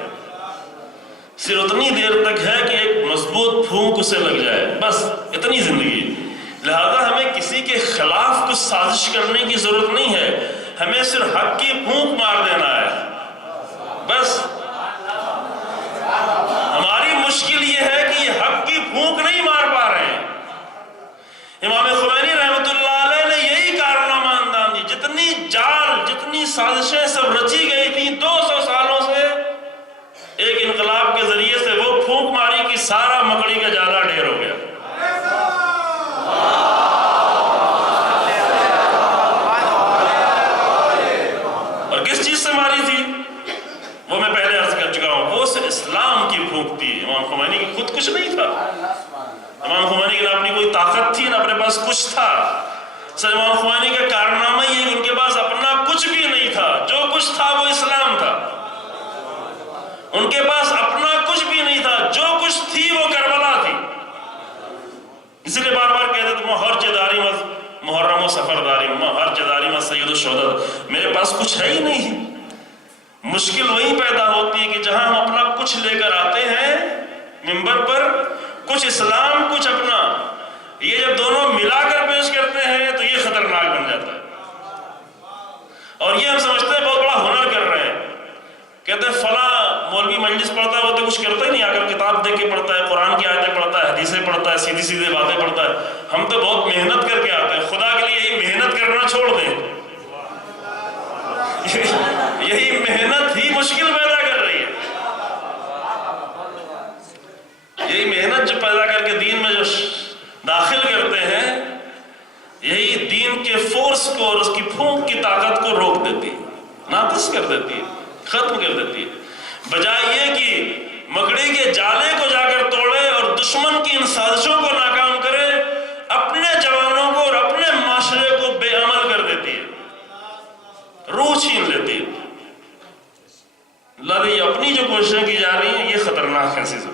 صرف اتنی دیر تک ہے کہ ایک مضبوط پھونک اسے لگ جائے، بس اتنی زندگی۔ لہذا ہمیں کسی کے خلاف کچھ سازش کرنے کی ضرورت نہیں ہے، ہمیں صرف حق کی پھونک مار دینا ہے بس۔ ہماری مشکل یہ ہے کہ یہ حق کی پھونک نہیں مار پا رہے ہیں۔ امام خمینی رحمۃ اللہ علیہ نے یہی کارنامہ انجام دی، جتنی جال، جتنی سازشیں سب رچی گئی تھیں 200 سالوں سے، ایک انقلاب کے ذریعے سے وہ پھونک ماری کہ سارا مکڑی کا جالا ڈھیر ہو گیا۔ اور کس چیز سے ماری تھی وہ میں پہلے عرض کر چکا ہوں، وہ صرف اسلام کی پھونک تھی۔ امام خمینی کی خود کچھ نہیں تھا، امام خمینی کی نہ اپنی کوئی طاقت تھی نہ اپنے پاس کچھ تھا۔ سر امام خمینی کا کارنامہ یہ ہے کہ ان کے پاس اپنا کچھ بھی نہیں تھا، جو کچھ تھا وہ اسلام تھا۔ ان کے پاس اپنا کچھ بھی نہیں تھا، جو کچھ تھی وہ کربلا تھی۔ اسی لیے بار بار کہتے تھے ہر جداری محرم و سفر داری، ہر جداری میں سید الشہداء، میرے پاس کچھ ہے ہی نہیں۔ مشکل وہی پیدا ہوتی ہے کہ جہاں ہم اپنا کچھ لے کر آتے ہیں منبر پر، کچھ اسلام کچھ اپنا، یہ جب دونوں ملا کر پیش کرتے ہیں تو یہ خطرناک بن جاتا ہے۔ اور یہ ہم سمجھتے ہیں بہت بڑا ہنر کر رہے ہیں، کہتے ہیں فلاں مولوی مجلس پڑھتا ہے وہ تو کچھ کرتا ہی نہیں، آ کر کتاب دیکھ کے پڑھتا ہے، قرآن کی آیتیں پڑھتا ہے، حدیثیں پڑھتا ہے، سیدھی سیدھی باتیں پڑھتا ہے۔ ہم تو بہت محنت کر کے آتے ہیں، خدا کے لیے یہی محنت کرنا چھوڑ دیں، یہی محنت ہی مشکل پیدا کر رہی ہے۔ یہی محنت جو پیدا کر کے دین میں جو داخل کرتے ہیں، یہی دین کے فورس کو اور اس کی پھونک کی طاقت کو روک دیتی ہے، ناقص کر دیتی ہے، ختم کر دیتی ہے۔ بجائے یہ کہ مکڑی کے جالے کو جا کر توڑے اور دشمن کی ان سازشوں کو ناکام کرے، اپنے جوانوں کو اور اپنے معاشرے کو بے عمل کر دیتی ہے، روح چھین لیتی ہے۔ اللہ یہ اپنی جو کوششیں کی جا رہی ہیں یہ خطرناک ہے چیزیں،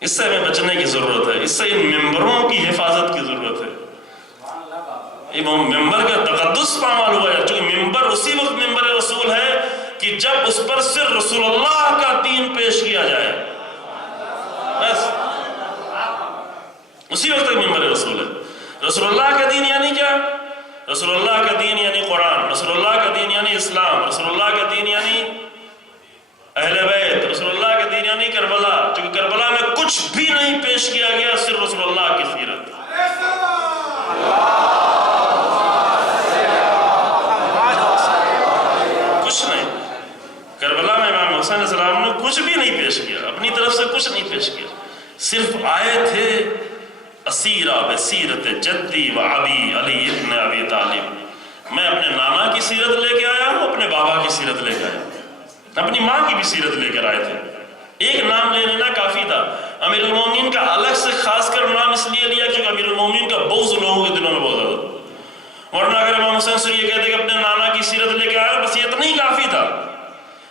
اس سے ہمیں بچنے کی ضرورت ہے، اس سے ان ممبروں کی حفاظت کی ضرورت ہے۔ یہ ممبر کا تقدس پامال ہوا ہے، چونکہ ممبر اسی وقت ممبر رسول ہے کہ جب اس پر صرف رسول اللہ کا دین پیش کیا جائے، بس اسی وقت ممبر رسول ہے۔ رسول اللہ کا دین یعنی کیا؟ رسول اللہ کا دین یعنی قرآن، رسول اللہ کا دین یعنی اسلام، رسول اللہ کا دین یعنی اہل بیت، رسول اللہ کا دین یعنی کربلا، چونکہ کربلا میں کچھ بھی نہیں پیش کیا گیا، صرف رسول اللہ کی سیرت۔ کچھ نہیں، کربلا میں امام حسین علیہ السلام نے کچھ بھی نہیں پیش کیا، اپنی طرف سے کچھ نہیں پیش کیا، صرف آئے تھے اسیرہ بسیرت جدی و ابی علی ابن ابی طالب، میں اپنے نانا کی سیرت لے کے آیا ہوں، اپنے بابا کی سیرت لے کے آیا ہوں، اپنی ماں کی بھی سیرت لے کر آئے تھے۔ ایک نام لے لینا کافی تھا۔ امیر المومنین کا الگ سے خاص کر نام اس لیے لیا کیونکہ امیر المومنین کا بغض لوگوں کے دلوں میں بہت زیادہ، ورنہ اگر امام حسین سے یہ کہتے کہ اپنے نانا کی سیرت لے کے آیا بس یہ اتنا ہی کافی تھا،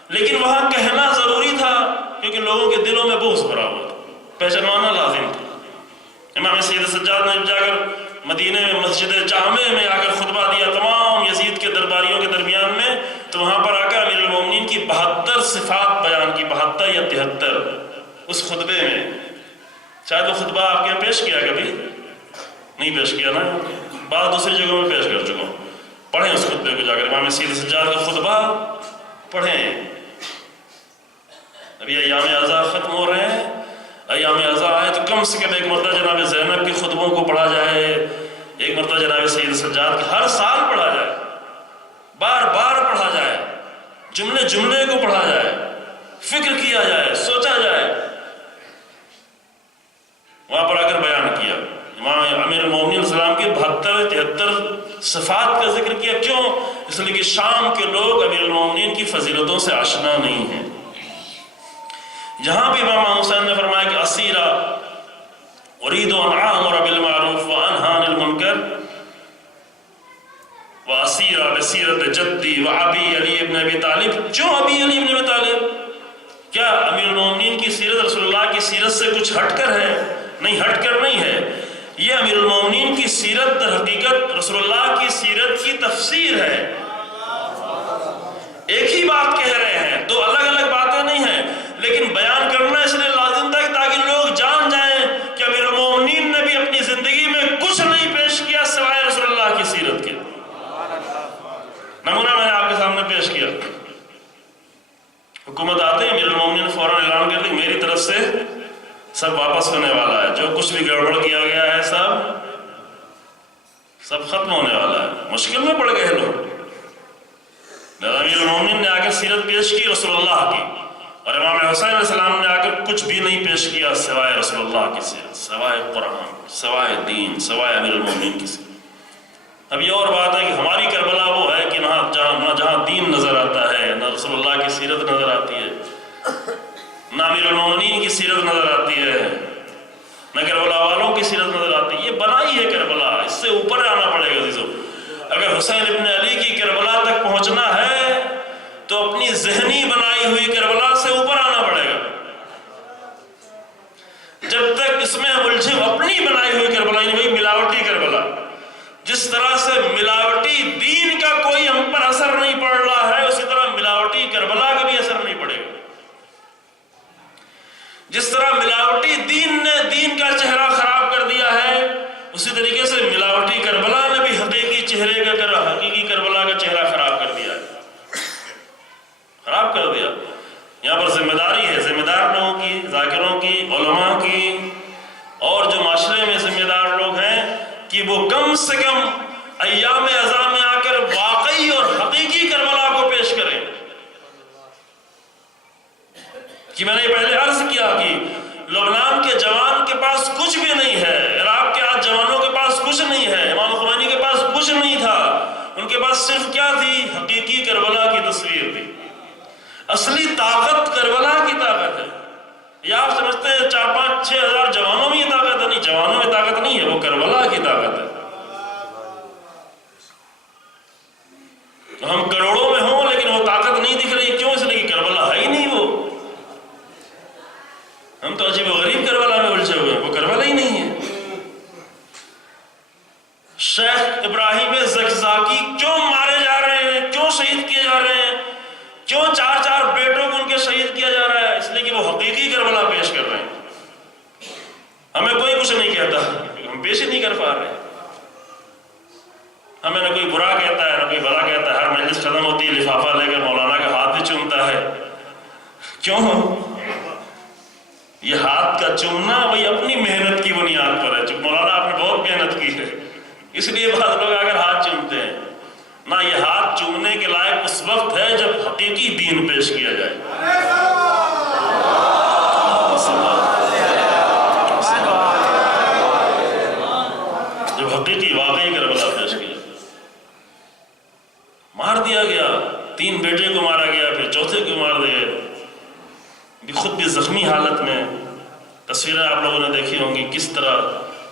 لیکن وہاں کہنا ضروری تھا کیونکہ لوگوں کے دلوں میں بغض بھرا ہوا تھا، پہچانوانا لازم تھا۔ امام سید سجاد نے جا کر مدینے میں مسجد جامع میں آ کر خطبہ دیا تمام یزید کے درباریوں کے درمیان میں، تو وہاں پر آ کر امیر المومنین کی 72 صفات بیان کی، 72 یا 73 اس خطبے میں۔ شاید وہ خطبہ آپ کے یہاں پیش کیا کبھی نہیں پیش کیا نا، بعض دوسری جگہوں میں پیش کر چکا ہوں، پڑھیں اس خطبے کو جا کر، امام سید سجاد کا خطبہ پڑھیں۔ ابھی ایام اعزا ختم ہو رہے ہیں، ایام اعزا آئے تو کم سے کم ایک مرتبہ جناب زینب کے خطبوں کو پڑھا جائے، ایک مرتبہ جناب سید سجاد کے ہر سال پڑھا جائے، بار بار پڑھا جائے، جملے جملے کو پڑھا جائے، فکر کیا جائے، سوچا جائے۔ وہاں پر آ کر بیان کیا امام امیر المومنین السلام کی 72-73 صفات کا ذکر کیا۔ کیوں؟ اس لیے کہ شام کے لوگ امیر المومنین کی فضیلتوں سے آشنا نہیں ہیں۔ جہاں بھی امام حسین نے فرمایا کہ اسیرہ اريد ان اامر بالمعروف وانهى عن المنکر واسیر بسیرت جدی وابی علی ابن ابی طالب۔ کیوں ابی علی ابن ابی طالب؟ کیا امیر المومنین کی سیرت رسول اللہ کی سیرت سے کچھ ہٹ کر ہے؟ نہیں، ہٹ کر نہیں ہے، یہ امیر المومنین کی سیرت در حقیقت رسول اللہ کی سیرت کی تفسیر ہے۔ ایک ہی بات کہہ رہے ہیں، دو الگ الگ باتیں نہیں ہیں، لیکن بیان کرنا اس لیے لازم تھا تاکہ لوگ جان جائیں کہ امیر المومنین نے بھی اپنی زندگی میں کچھ نہیں پیش کیا سوائے رسول اللہ کی سیرت کے۔ نمونہ میں نے آپ کے سامنے پیش کیا، حکومت آتے ہیں، امیر المومنین نے فوراً اعلان کر دی میری طرف سے سب واپس ہونے والا ہے، جو کچھ بھی گڑبڑ کیا گیا ہے سب ختم ہونے والا ہے۔ مشکل میں پڑ گئے لوگ، امیر المومنین نے آ کر سیرت پیش کی رسول اللہ کی، اور امام حسین علیہ السلام نے آ کر کچھ بھی نہیں پیش کیا سوائے رسول اللہ کی سیرت، سوائے قرآن، سوائے دین، سوائے امیر المومنین کی سیرت۔ اب یہ اور بات ہے کہ ہماری کربلا وہ ہے کہ نہ جہاں دین نظر آتا ہے، نہ رسول اللہ کی سیرت نظر آتی ہے، نہ امیر المومنین کی سیرت نظر آتی ہے، نہ کربلا والوں کی سیرت نظر آتی ہے۔ یہ بنائی ہے کربلا، اس سے اوپر آنا پڑے گا عزیزو۔ اگر حسین ابن علی کی کربلا تک پہنچنا ہے تو اپنی ذہنی بنائی ہوئی کربلا سے اوپر آنا پڑے گا۔ جب تک اس میں الجھے اپنی بنائی ہوئی کربلا، یعنی وہی ملاوٹی کربلا، جس طرح سے ملاوٹی دین کا کوئی ہم پر اثر نہیں پڑ رہا ہے، اسی طرح ملاوٹی کربلا کا بھی اثر نہیں پڑے گا۔ جس طرح ملاوٹی دین نے دین کا چہرہ خراب کر دیا ہے، اسی طریقے سے ملاوٹی کربلا نے بھی حقیقی کربلا کا چہرہ خراب کر دیا ہے، خراب کر دیا۔ یہاں پر ذمہ داری ہے، ذمہ دار لوگوں کی، ذاکروں کی، علماء کی، اور جو معاشرے میں ذمہ دار لوگ ہیں کہ وہ کم سے کم ایام ازاں میں آ کر واقعی اور حقیقی کربلا کو پیش کریں۔ کہ میں نے پہلے عرض کیا کہ لبنان کے جوان کے پاس کچھ بھی نہیں ہے، عراق کے آج جوانوں کے پاس کچھ نہیں ہے، امام خمینی کے پاس کچھ نہیں تھا، ان کے پاس صرف کیا تھی؟ حقیقی کربلا کی تصویر تھی۔ اصلی طاقت کربلا کی طاقت ہے۔ یہ آپ سمجھتے ہیں 4-5-6 ہزار جوانوں میں یہ طاقت ہے؟ نہیں، جوانوں میں طاقت نہیں ہے، وہ کربلا کی طاقت ہے۔ ہم کروڑوں میں ہوں لیکن وہ طاقت نہیں دکھ رہی، کیوں؟ اس لیے کہ کربلا ہے ہی نہیں۔ وہ ہم تو عجیب و غریب کربلا میں الجھے ہوئے ہیں، وہ کربلا ہی نہیں ہے۔ شیخ ابراہیم زکزاکی کیوں مارے جا رہے ہیں، کیوں شہید کیے جا رہے ہیں، کیوں 4 بیٹوں کو ان کے شہید کیا جا رہا ہے؟ اس لیے کہ وہ حقیقی کربلا پیش کر رہے ہیں۔ ہمیں کوئی کچھ نہیں کہتا، ہم پیش ہی نہیں کر پا رہے۔ ہمیں نہ کوئی برا کہتا ہے نہ کوئی بھلا کہتا ہے، ہر مجلس ختم ہوتی ہے لفافہ لے کر مولانا کا ہاتھ بھی چومتا ہے۔ کیوں؟ یہ ہاتھ کا چومنا وہی اپنی محنت کی بنیاد پر ہے، جو مولانا آپ نے بہت محنت کی ہے، اس لیے بعض لوگ اگر ہاتھ چومتے ہیں نہ، یہ ہاتھ چومنے کے لائق اس وقت ہے جب حقیقی دین پیش کیا جائے۔ جب حقیقی واقعی کربلا پیش کیا، مار دیا گیا، 3 بیٹے کو مارا گیا، پھر چوتھے کو مار دیا، خود بھی زخمی حالت میں۔ تصویریں آپ لوگوں نے دیکھی ہوں گی کس طرح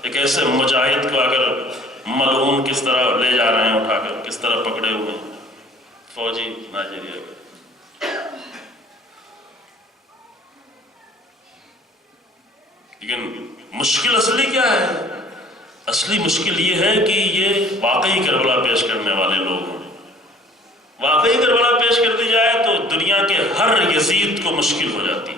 ایک ایسے مجاہد کو اگر ملعون کس طرح لے جا رہے ہیں اٹھا کر، کس طرح پکڑے ہوئے فوجی نائجیریا کے۔ لیکن مشکل اصلی کیا ہے؟ اصلی مشکل یہ ہے کہ یہ واقعی کربلا پیش کرنے والے لوگ ہیں۔ واقعی کربلا پیش کر دی جائے تو دنیا کے ہر یزید کو مشکل ہو جاتی۔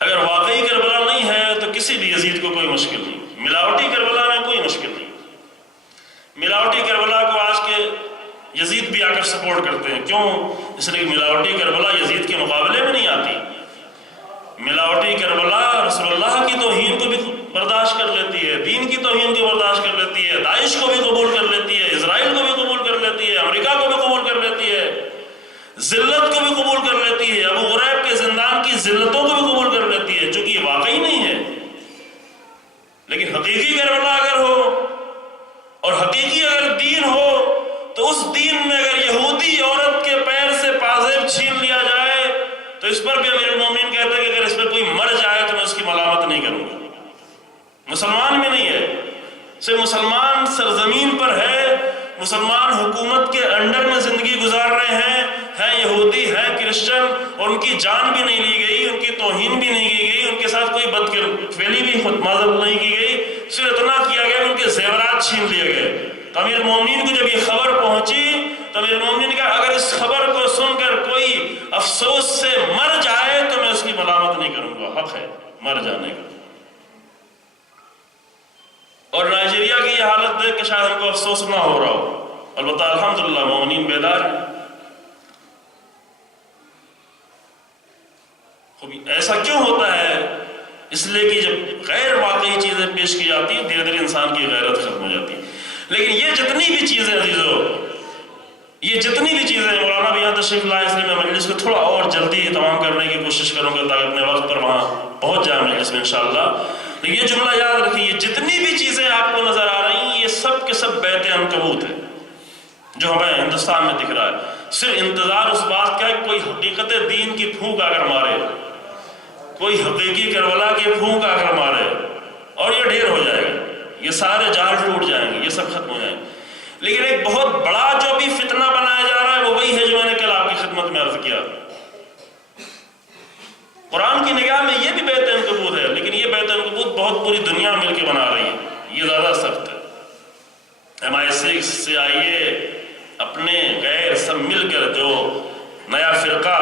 اگر واقعی کربلا نہیں ہے تو کسی بھی یزید کو کوئی مشکل نہیں۔ ملاوٹی کربلا میں کوئی مشکل نہیں۔ ملاوٹی کربلا کو آج کے یزید بھی آ کر سپورٹ کرتے ہیں، کیوں؟ اس لیے کہ ملاوٹی کربلا یزید کے مقابلے میں نہیں آتی۔ ملاوٹی کربلا رسول اللہ کی توہین کو بھی برداشت کر لیتی ہے، دین کی توہین کو برداشت کر لیتی ہے، داعش کو بھی قبول کر لیتی ہے، اسرائیل کو بھی قبول کر لیتی ہے، امریکہ کو بھی قبول کر لیتی ہے، ذلت کو بھی قبول کر لیتی ہے، ابو غریب کے زندان کی ذلتوں کو بھی قبول کر لیتی ہے، چونکہ یہ واقعی نہیں ہے۔ لیکن حقیقی کربلا اگر ہو اور حقیقی اگر دین ہو تو اس دین میں اگر یہودی عورت کے پیر سے پازیب چھین لیا جائے تو اس پر بھی امیر المومنین کہتا ہے کہ اگر اس پر کوئی مر جائے تو میں اس کی ملامت نہیں کروں گا۔ مسلمان میں نہیں ہے، صرف مسلمان سرزمین پر ہے، مسلمان حکومت کے انڈر میں زندگی گزار رہے ہیں یہودی ہے کرسچن، اور ان کی جان بھی نہیں لی گئی، ان کی توہین بھی نہیں کی گئی، ان کے ساتھ کوئی بدفعلی بھی معذرت نہیں کی گئی، صرف اتنا کیا گیا کہ ان کے زیورات چھین لیے گئے، تو امیر المومنین کو جب یہ خبر پہنچی تو امیر المومنین نے کہا اگر اس خبر کو سن کر کوئی افسوس سے مر جائے تو میں اس کی ملامت نہیں کروں گا، حق ہے مر جانے کا۔ اور نائجیریا کی یہ حالت دیکھ کے شاید ہم کو افسوس نہ ہو رہا ہو، البتہ الحمدللہ مومنین بیدار ہیں۔ ایسا کیوں ہوتا ہے؟ اس لیے کہ جب غیر واقعی چیزیں پیش کی جاتی ہیں دھیرے دھیرے انسان کی غیرت ختم ہو جاتی ہے۔ لیکن یہ جتنی بھی چیزیں عزیزو، یہ جتنی بھی چیزیں، مولانا بھی یہاں تشریف لائے اس لیے میں مجلس کو تھوڑا اور جلدی تمام کرنے کی کوشش کروں گا تاکہ اپنے وقت پر وہاں پہنچ جائیں مجلس میں انشاءاللہ۔ لیکن یہ جملہ یاد رکھیے، یہ جتنی بھی چیزیں آپ کو نظر آ رہی ہیں یہ سب کے سب بیت عنکبوت ہے جو ہمیں ہندوستان میں دکھ رہا ہے۔ صرف انتظار اس بات کا ہے کہ کوئی حقیقت دین کی پھونک آ کر مارے، کوئی حقیقی کربلا کی پھونک آ کر مارے، اور یہ ڈھیر ہو جائے گا، یہ سارے جال ٹوٹ جائیں گے، یہ سب ختم ہو جائیں گے۔ لیکن ایک بہت بڑا جو بھی فتنہ بنایا جا رہا ہے وہ وہی ہے جو میں نے کل آپ کی خدمت میں عرض کیا۔ قرآن کی نگاہ میں یہ بھی بیت عنکبوت ہے، لیکن یہ بیت عنکبوت بہت پوری دنیا مل کے بنا رہی ہے، یہ زیادہ سخت ہے۔ MI6 CIA اپنے غیر سب مل کر جو نیا فرقہ،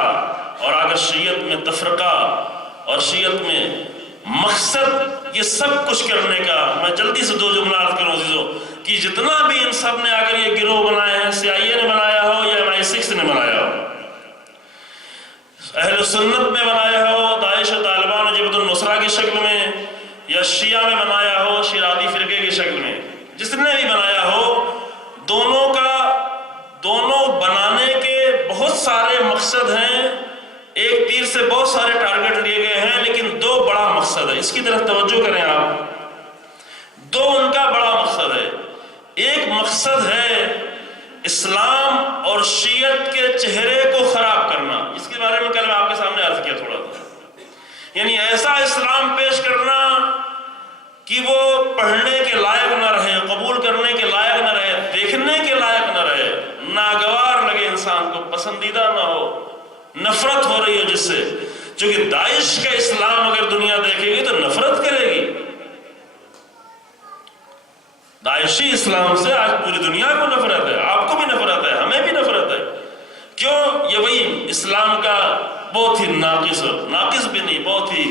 اور اگر شیعت میں تفرقہ اور شیعت میں مقصد، یہ سب کچھ کرنے کا، میں جلدی سے دو جملہ عرض کروں عزیزو، کہ جتنا بھی ان سب نے اگر یہ گروہ بنائے ہیں، CIA نے بنایا ہو یا MI6 نے بنایا ہو، اہل سنت میں بنایا ہو، داعش و طالبان و جبہت النصرہ کی شکل میں، یا شیعہ میں بنایا ہو شیرازی فرقے کی شکل میں، جس نے بھی بنایا ہو، دونوں بنانے کے بہت سارے مقصد ہیں، ایک تیر سے بہت سارے ٹارگٹ لیے گئے ہیں، لیکن دو بڑا مقصد ہے، اس کی طرف توجہ کریں آپ، دو ان کا بڑا مقصد ہے۔ ایک مقصد ہے اسلام اور شیعت کے چہرے کو خراب کرنا، اس کے بارے میں کل میں آپ کے سامنے عرض کیا تھوڑا تھا، یعنی ایسا اسلام پیش کرنا کہ وہ پڑھنے کے لائق نہ رہے، قبول کرنے کے لائق نہ رہے، دیکھنے کے لائق نہ رہے، ناگوار لگے انسان کو، پسندیدہ نہ ہو، نفرت ہو رہی ہے جس سے، چونکہ داعش کا اسلام اگر دنیا دیکھے گی تو نفرت کرے گی۔ داعشی اسلام سے آج پوری دنیا کو نفرت ہے، آپ کو بھی نفرت ہے، ہمیں بھی نفرت ہے۔ کیوں؟ یہ وہی اسلام کا بہت ہی ناقص بھی نہیں، بہت ہی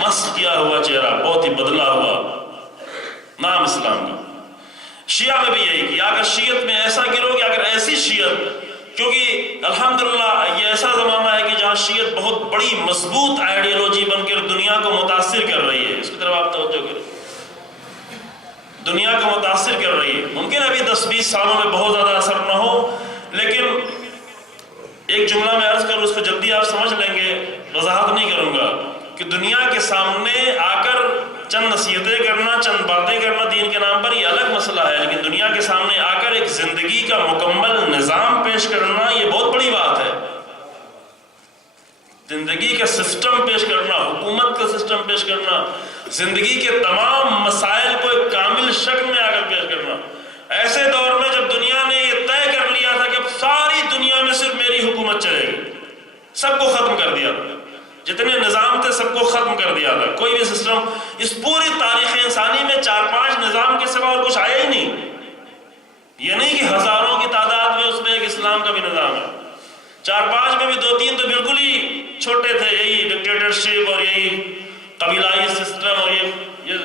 مسخ کیا ہوا چہرہ، بہت ہی بدلا ہوا نام اسلام کا۔ شیعہ میں بھی یہی کیا، اگر شیعت میں ایسا گروہ کہ اگر ایسی شیعت، کیونکہ الحمدللہ یہ ایسا زمانہ ہے کہ جہاں شیعت بہت بڑی مضبوط آئیڈیالوجی بن کر دنیا کو متاثر کر رہی ہے، اس کی طرف آپ توجہ کریں، دنیا کو متاثر کر رہی ہے۔ ممکن ابھی 10-20 سالوں میں بہت زیادہ اثر نہ ہو، لیکن ایک جملہ میں عرض کروں، اس کو جلدی آپ سمجھ لیں گے، وضاحت نہیں کروں گا، کہ دنیا کے سامنے آ کر چند نصیحتیں کرنا، چند باتیں کرنا دین کے نام پر یہ الگ مسئلہ ہے، لیکن دنیا کے سامنے آ کر ایک زندگی کا مکمل نظام پیش کرنا یہ بہت بڑی بات ہے۔ زندگی کا سسٹم پیش کرنا، حکومت کا سسٹم پیش کرنا، زندگی کے تمام مسائل کو ایک کامل شکل میں آ کر پیش کرنا، ایسے دور میں جب دنیا نے یہ طے کر لیا تھا کہ اب ساری دنیا میں صرف میری حکومت چلے گی، سب کو ختم کر دیا تھا، جتنے نظام تھے سب کو ختم کر دیا تھا، کوئی بھی سسٹم اس پوری تاریخ انسانی میں 4-5 نظام کے سوا اور کچھ آیا ہی نہیں۔ یہ نہیں کہ ہزاروں کی تعداد میں اس میں ایک اسلام کا بھی نظام ہے، 4-5 میں بھی 2-3 تو بالکل ہی چھوٹے تھے، یہی ڈکٹیٹرشپ اور یہی قبیلائی سسٹم اور یہ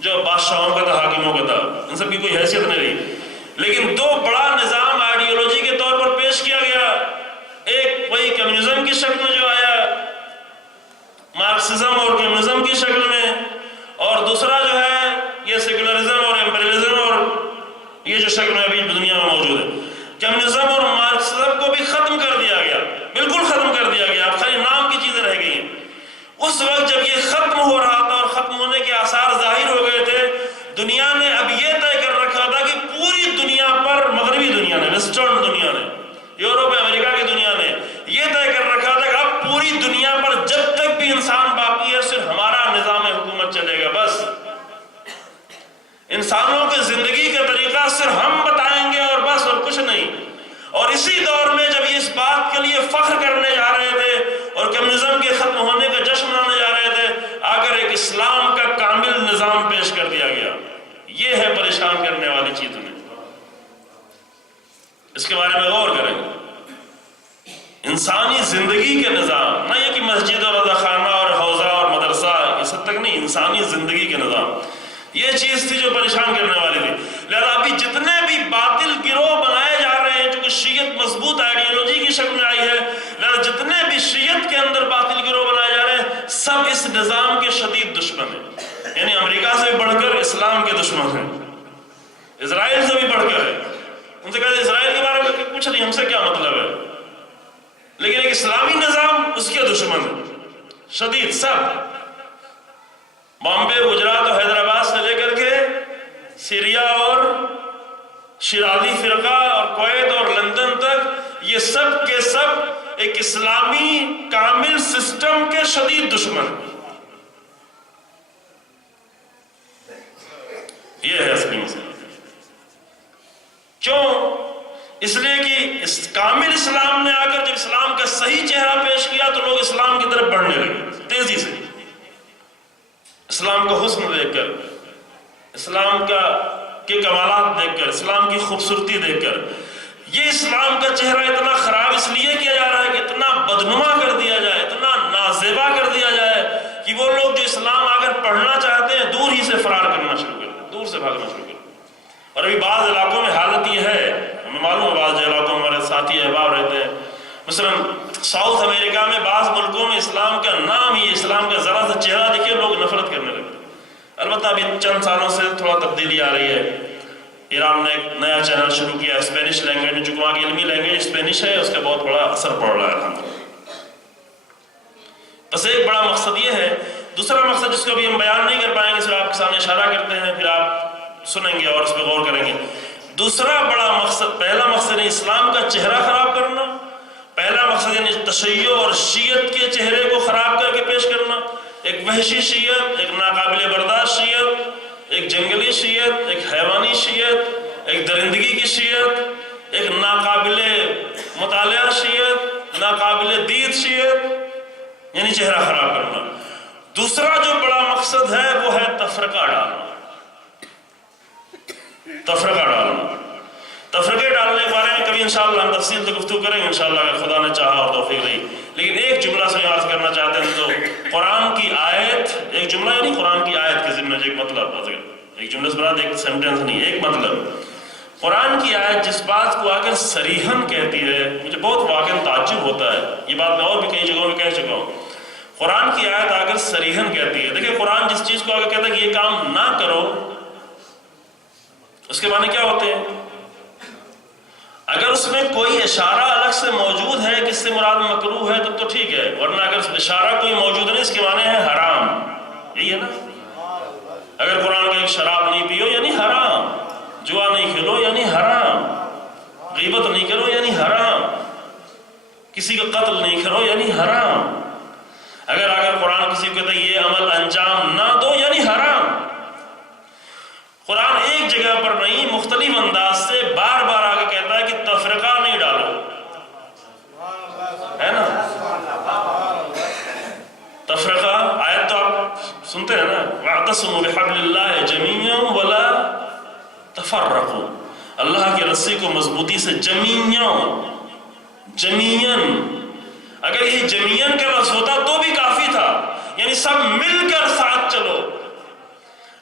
جو بادشاہوں کا تھا، حاکموں کا تھا، ان سب کی کوئی حیثیت نہیں رہی۔ لیکن دو بڑا نظام آئیڈیالوجی کے طور پر پیش کیا گیا، ایک وہی کمیونزم کی شکل میں جو آیا، مارکسزم اور کمیونزم کی شکل میں، اور دوسرا جو ہے یہ سیکولرزم اور ایمپیریلزم اور یہ جو شکل میں ابھی دنیا میں موجود ہے۔ کمیونزم اور مارکسزم کو بھی ختم کر دیا گیا، بالکل ختم کر دیا گیا، اب خالی نام کی چیزیں رہ گئی ہیں۔ اس وقت جب یہ ختم ہو رہا تھا اور ختم ہونے کے آثار ظاہر ہو گئے تھے، دنیا نے اب یہ طے کر رکھا تھا کہ پوری دنیا پر، مغربی دنیا نے، ویسٹرن دنیا نے، یورپ امریکہ کی دنیا نے یہ طے کر رکھا تھا کہ اب پوری دنیا پر جب تک بھی انسان باقی ہے صرف ہمارا نظام حکومت چلے گا، بس انسانوں کے زندگی کا طریقہ صرف ہم بتائیں گے اور بس، اور کچھ نہیں۔ اور اسی دور میں جب یہ اس بات کے لیے فخر کرنے جا رہے تھے اور کمیونزم کے ختم ہونے کا جشن منانے جا رہے تھے، آگر ایک اسلام کا کامل نظام پیش کر دیا گیا۔ یہ ہے پریشان کرنے والی چیز میں۔ اس کے بارے میں غور کریں گے۔ انسانی زندگی کے نظام، نہ یہ کہ مسجد اور رضا خانہ اور حوضہ اور مدرسہ، یہ سب تک نہیں، انسانی زندگی کے نظام، یہ چیز تھی جو پریشان کرنے والی تھی۔ لہذا ابھی جتنے بھی باطل گروہ بنائے جا رہے ہیں، چونکہ شیعت مضبوط آئیڈیالوجی کی شکل میں آئی ہے، لہذا جتنے بھی شیعت کے اندر باطل گروہ بنائے جا رہے ہیں سب اس نظام کے شدید دشمن ہیں، یعنی امریکہ سے بھی بڑھ کر اسلام کے دشمن ہیں، اسرائیل سے بھی بڑھ کر ہے۔ ان سے کہتے ہیں اسرائیل کے بارے میں کچھ نہیں، ہم سے کیا مطلب ہے، لیکن ایک اسلامی نظام اس کے دشمن ہے شدید۔ سب بامبے، گجرات اور حیدرآباد سے لے کر کے سیریا اور شیرازی فرقہ اور کویت اور لندن تک، یہ سب کے سب ایک اسلامی کامل سسٹم کے شدید دشمن۔ یہ ہے اصلی مسئلہ۔ کیوں؟ اس لیے کہ اس کامل اسلام نے آ کر جب اسلام کا صحیح چہرہ پیش کیا تو لوگ اسلام کی طرف بڑھنے لگے تیزی سے، اسلام کا حسن دیکھ کر، اسلام کے کمالات دیکھ کر، اسلام کی خوبصورتی دیکھ کر۔ یہ اسلام کا چہرہ اتنا خراب اس لیے کیا جا رہا ہے کہ اتنا بدنما کر دیا جائے، اتنا نازیبا کر دیا جائے کہ وہ لوگ جو اسلام آ کر پڑھنا چاہتے ہیں دور ہی سے فرار کرنا شروع کر دیں، دور سے بھاگنا شروع کر دیں۔ اور ابھی بعض علاقوں میں حالت یہ ہے، ہمیں معلوم ہے بعض علاقوں میں ہمارے ساتھی احباب رہتے ہیں، مثلا ساؤتھ امریکہ میں بعض ملکوں میں اسلام کا نام ہی، اسلام کا ذرا سا چہرہ دیکھے لوگ نفرت کرنے لگتے ہیں۔ البتہ ابھی چند سالوں سے تھوڑا تبدیلی آ رہی ہے۔ ایران نے ایک نیا چینل شروع کیا اسپینش لینگویج میں، چونکہ وہاں کی علمی لینگویج اسپینش ہے، اس کا بہت بڑا اثر پڑ رہا ہے الحمدللہ۔ بس ایک بڑا مقصد یہ ہے۔ دوسرا مقصد جس کو بھی ہم بیان نہیں کر پائیں گے، صرف آپ کے سامنے اشارہ کرتے ہیں، پھر آپ سنیں گے اور اس پہ غور کریں گے۔ دوسرا بڑا مقصد، پہلا مقصد ہے اسلام کا چہرہ خراب کرنا، پہلا مقصد یعنی تشیع اور شیعت کے چہرے کو خراب کر کے پیش کرنا، ایک وحشی شیعت، ایک ناقابل برداشت شیعت، ایک جنگلی شیعت، ایک حیوانی شیعت، ایک درندگی کی شیعت، ایک ناقابل مطالعہ شیعت، ناقابل دید شیعت، یعنی چہرہ خراب کرنا۔ دوسرا جو بڑا مقصد ہے وہ ہے تفرقہ ڈالنا، تفرقہ ڈالنا۔ تفرقے ڈالنے کے بارے میں کبھی انشاءاللہ ہم تفصیل سے گفتگو کریں گے انشاءاللہ اگر خدا نے چاہا اور توفیق دی۔ لیکن ایک جملہ سے عرض کرنا چاہتے ہیں تو قرآن کی آیت، ایک جملہ یعنی قرآن کی آیت کے ضمن ایک مطلب، ایک جملے سے مراد ایک سینٹنس نہیں، ایک مطلب۔ قرآن کی آیت جس بات کو اگر صریحاً کہتی ہے، مجھے بہت واقعاً تعجب ہوتا ہے، یہ بات میں اور بھی کئی جگہوں میں کہہ چکا ہوں، قرآن کی آیت اگر صریحاً کہتی ہے، دیکھیں قرآن جس چیز کو اگر کہتا ہے کہ یہ کام نہ کرو، اس کے معنی کیا ہوتے ہیں؟ اگر اس میں کوئی اشارہ الگ سے موجود ہے کہ اس سے مراد مکروہ ہے تو ٹھیک ہے، ورنہ اگر اشارہ کوئی موجود نہیں اس کے معنی ہے حرام، یہی ہے نا۔ اگر قرآن کا ایک شراب نہیں پیو یعنی حرام، جوا نہیں کھیلو یعنی حرام، غیبت نہیں کرو یعنی حرام، کسی کا قتل نہیں کرو یعنی حرام۔ اگر قرآن کسی کو کہتا ہے یہ عمل انجام نہ دو یعنی حرام۔ قرآن ایک جگہ پر نہیں، مختلف انداز سے بار بار آگے کہتا ہے کہ تفرقہ نہیں ڈالو، ہے نا؟ تفرقہ آیت تو آپ سنتے ہیں نا، وَاعْتَصِمُوا بِحَبْلِ اللَّهِ جَمِيعًا وَلَا تَفَرَّقُوا، اللہ کی رسی کو مضبوطی سے جمیعاً، اگر یہ جمیعاً کا لفظ ہوتا تو بھی کافی تھا، یعنی سب مل کر ساتھ چلو،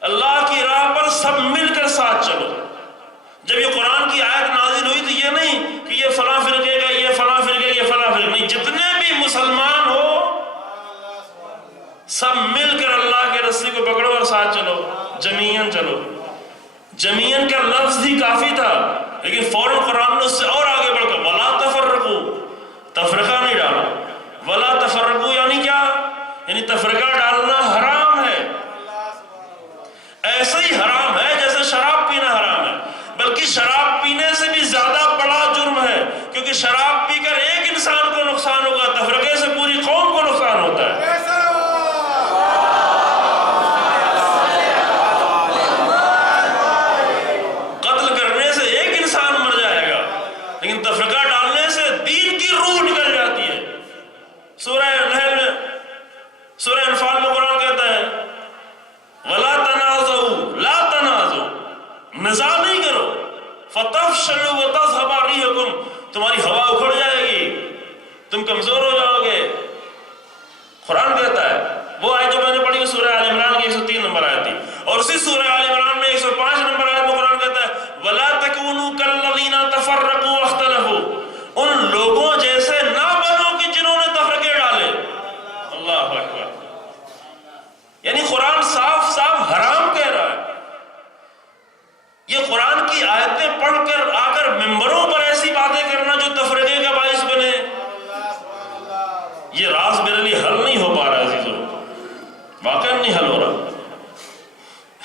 اللہ کی راہ پر سب مل کر ساتھ چلو۔ جب یہ قرآن کی آیت نازل ہوئی تو یہ نہیں کہ یہ فلاں فرقے کا، یہ فلاں فرقے، یہ فلاں فرقے، نہیں، جتنے بھی مسلمان ہو سب مل کر اللہ کے رسی کو پکڑو اور ساتھ چلو، جمیعاً چلو۔ جمیعاً کا لفظ ہی کافی تھا، لیکن فوراً قرآن نے اس سے اور آگے بڑھ کر وَلَا تَفَرَّقُوا، تفرقہ نہیں ڈالا۔ وَلَا تَفَرَّقُوا یعنی کیا؟ یعنی تفرقہ ڈالنا حرام ہے، ایسے ہی حرام ہے جیسے شراب پینا حرام ہے، بلکہ شراب پینے سے بھی زیادہ بڑا جرم ہے، کیونکہ شراب پی کر ایک انسان کو نقصان ہوگا، تفرقے سے پوری قوم کو نقصان ہوتا ہے۔ قتل کرنے سے ایک انسان مر جائے گا، لیکن تفرقہ ڈالنے سے دین کی روح نکل جاتی ہے۔ سورہ نحل میں، سورہ انفال میں قرآن کہتا ہے وَلَا تَنَازَعُوا، لا تنازع، نزاع نہیں کرو، فَتَفْشَلُوا وَتَذْهَبَ رِيحُكُمْ، تمہاری ہوا اکھڑ جائے گی، تم کمزور ہو جاؤ گے۔ قرآن کہتا ہے، وہ آیت جو میں نے پڑھی سورہ آل عمران کی 103 نمبر آیت تھی، اور اسی سورہ آل عمران میں 105 نمبر آیت میں قرآن کہتا ہے وَلَا تَكُونُوا كَالَّذِينَ تَفَرَّقُوا وَاخْتَلَفُوا، ان لوگوں جیسے نہ بنو کہ جنہوں نے تفرقے ڈالے۔ اللہ اکبر، یعنی قرآن صاف صاف حرام کہہ رہا ہے۔ یہ قرآن کی آیتیں پڑھ کر آ کر ممبروں پر ایسی باتیں کرنا جو تفرقے کا باعث بنے، یہ راز میرے لیے حل نہیں ہو پا رہا عزیزو، واقعا نہیں حل ہو رہا۔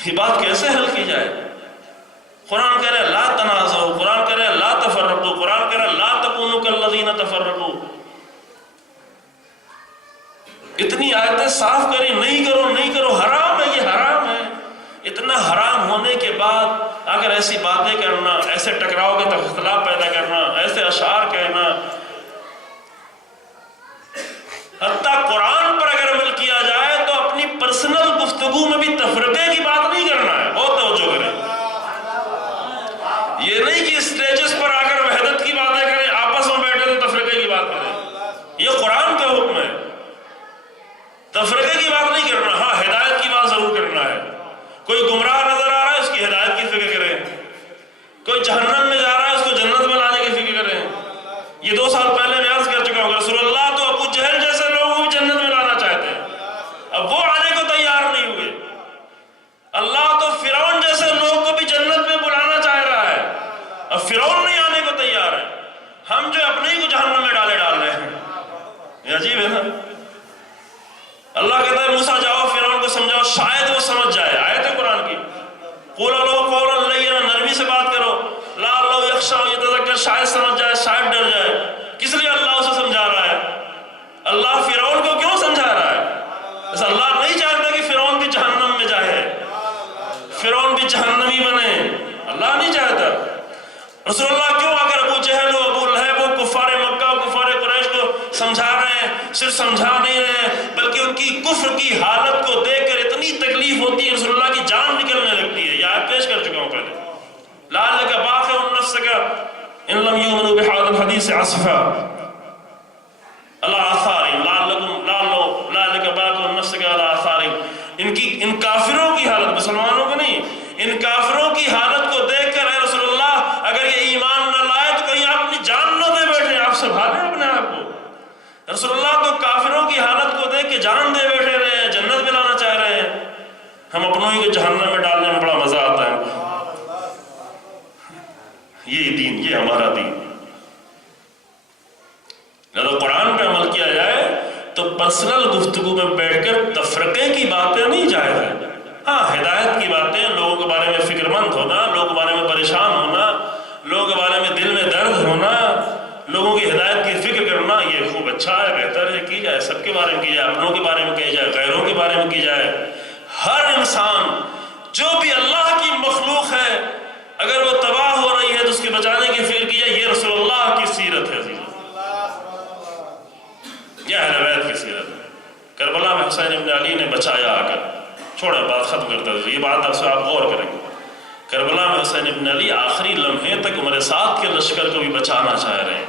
یہ بات کیسے حل کی جائے؟ قرآن کہہ رہا ہے لا تنازعوا، قرآن کہہ رہا ہے لا تفرقوا، قرآن کہہ رہا ہے لا تکونوا کالذین تفرقوا۔ اتنی آیتیں صاف کری، نہیں کرو نہیں کرو، حرام ہے، یہ حرام ہے۔ اتنا حرام ہونے کے بعد اگر ایسی باتیں کرنا، ایسے ٹکراؤ کے اختلاف پیدا کرنا، ایسے اشعار کہنا، حتیٰ قرآن پر اگر عمل کیا جائے تو اپنی پرسنل گفتگو میں بھی تفرقے کی بات نہیں کرنا ہے، بہت توجہ کریں۔ یہ نہیں کہ اسٹیجز پر آ کر وحدت کی باتیں کریں، آپس میں بیٹھے تو تفرقے کی بات کریں، یہ قرآن کا حکم ہے۔ تفرقے کی بات نہیں کرنا، ہاں ہدایت کی بات ضرور کرنا ہے۔ کوئی گمراہ نظر آ رہا ہے، اس کی ہدایت کی فکر کریں۔ کوئی جہنم میں جا رہا ہے، اس کو جنت میں لانے کی فکر کریں۔ یہ 2 سال پہلے میں عرض کر چکا ہوں، رسول اللہ تو ابو جہل جیسے لوگوں کو جنت میں لانا چاہتے ہیں، اب وہ آنے کو تیار نہیں ہوئے۔ اللہ تو فرعون جیسے لوگوں کو بھی جنت میں بلانا چاہ رہا ہے، اب فرعون نہیں آنے کو تیار ہے، ہم جو اپنے ہی کو جہنم میں ڈال رہے ہیں۔ یہ عجیب ہے نا۔ اللہ کہتا ہے موسیٰ جاؤ فرعون کو سمجھاؤ، شاید وہ سمجھ جائے۔ آیت ہے قرآن کی، قُولُوا لَهُ قَوْلًا لَيِّنًا، نرمی سے بات کرو، لَعَلَّهُ يَخْشَىٰ أَوْ يَتَذَكَّرُ، شاید سمجھ جائے، شاید ڈر جائے۔ کس لیے اللہ اسے سمجھا رہا ہے؟ اللہ فرعون کو کیوں سمجھا رہا ہے؟ بس اللہ نہیں چاہتا کہ فرعون بھی جہنم میں جائے، فرعون بھی جہنمی بنے، اللہ نہیں چاہتا۔ رسول اللہ کیوں آ کر ابو جہل و ابو لہب و کفار مکہ و کفار قریش کو سمجھا رہے ہیں؟ صرف سمجھا نہیں رہے ہیں بلکہ ان کی کفر کی حالت کو دیکھ کر اتنی تکلیف ہوتی ہے رسول اللہ کی جان نکلنے لگتی ہے۔ یہ آیت پیش کر چکا ہوں پہلے، لعلک باخع نفسک ان لم یؤمنوا بہذا الحدیث اسفا علی آثارہم، لعلک باخع نفسک علی آثارہم۔ ان کافروں کی حالت، مسلمانوں کو نہیں، ان کافروں کی حالت کو دیکھ کر اے رسول اللہ اگر یہ ایمان نہ لائے تو کہیں آپ اپنی جان نہ دے بیٹھے، آپ سنبھالیں اپنے آپ کو۔ رسول اللہ تو کافروں کی حالت کو دیکھ کے جان دے بیٹھے رہے ہیں، جنت میں لانا چاہ رہے ہیں، ہم اپنوں ہی کو جہنم میں ڈالنے میں بڑا مزہ آتا ہے۔ یہ دین، یہ ہمارا دین۔ اگر قرآن پہ عمل کیا جائے تو پرسنل گفتگو میں بیٹھ کر تفرقے کی باتیں نہیں جائز ہیں۔ ہاں ہدایت کی باتیں، لوگوں کے بارے میں فکر مند ہونا، لوگوں کے بارے میں پریشان ہونا، لوگوں کے بارے میں دل میں درد ہونا، لوگوں کی ہدایت کی فکر کرنا، یہ خوب اچھا ہے، بہتر ہے، کی جائے، سب کے بارے میں کی جائے، اپنوں کے بارے میں کی جائے، غیروں کے بارے میں کی جائے۔ ہر انسان جو بھی اللہ کی مخلوق ہے اگر وہ تباہ ہو رہی ہے تو اس کے بچانے کی فکر کی جائے۔ یہ رسول اللہ کی سیرت ہے عزیزو، یہ اہل بیت کی سیرت ہے۔ کربلا میں حسین ابن علی نے بچایا آ کر، چھوڑے بات ختم کرتا ہے، یہ بات آپ سے آپ غور کریں گے۔ کربلا میں حسین ابن علی آخری لمحے تک عمر سعد کے لشکر کو بھی بچانا چاہ رہے ہیں،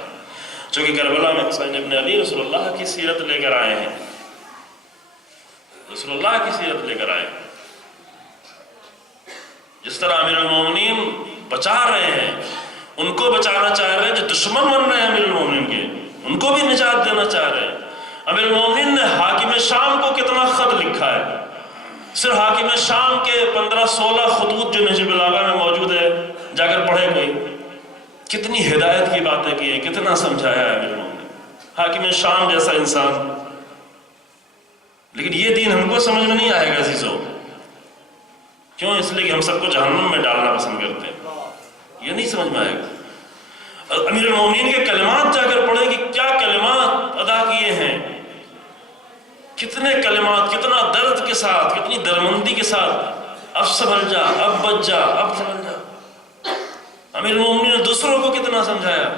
چونکہ کربلا میں حسین ابن علی رسول اللہ کی سیرت لے کر آئے ہیں، رسول اللہ کی سیرت لے کر آئے۔ جس طرح امیر المومنین بچا رہے ہیں، ان کو بچانا چاہ رہے ہیں جو دشمن بن رہے ہیں امیر المومنین کے، ان کو بھی نجات دینا چاہ رہے ہیں۔ امیر المومنین نے حاکم شام کو کتنا خط لکھا ہے، صرف حاکم شام کے 15-16 خطوط جو نہج البلاغہ میں موجود ہے، جا کر پڑھے کوئی، کتنی ہدایت کی باتیں کی ہیں، کتنا سمجھایا ہے امیر المومنین، حاکم شام جیسا انسان۔ لیکن یہ دین ہم کو سمجھ میں نہیں آئے گا عزیزو، کیوں؟ اس لیے کہ ہم سب کو جہنم میں ڈالنا پسند کرتے ہیں، یہ نہیں سمجھ میں آئے گا۔ امیر المومنین کے کلمات جا کر پڑھیں کہ کیا کلمات ادا کیے ہیں، کتنے کلمات، کتنا درد کے ساتھ، کتنی درمندی کے ساتھ، اب سنبھل جا، اب بچ جا، اب سنبھل جا۔ امیر المومنین نے دوسروں کو کتنا سمجھایا،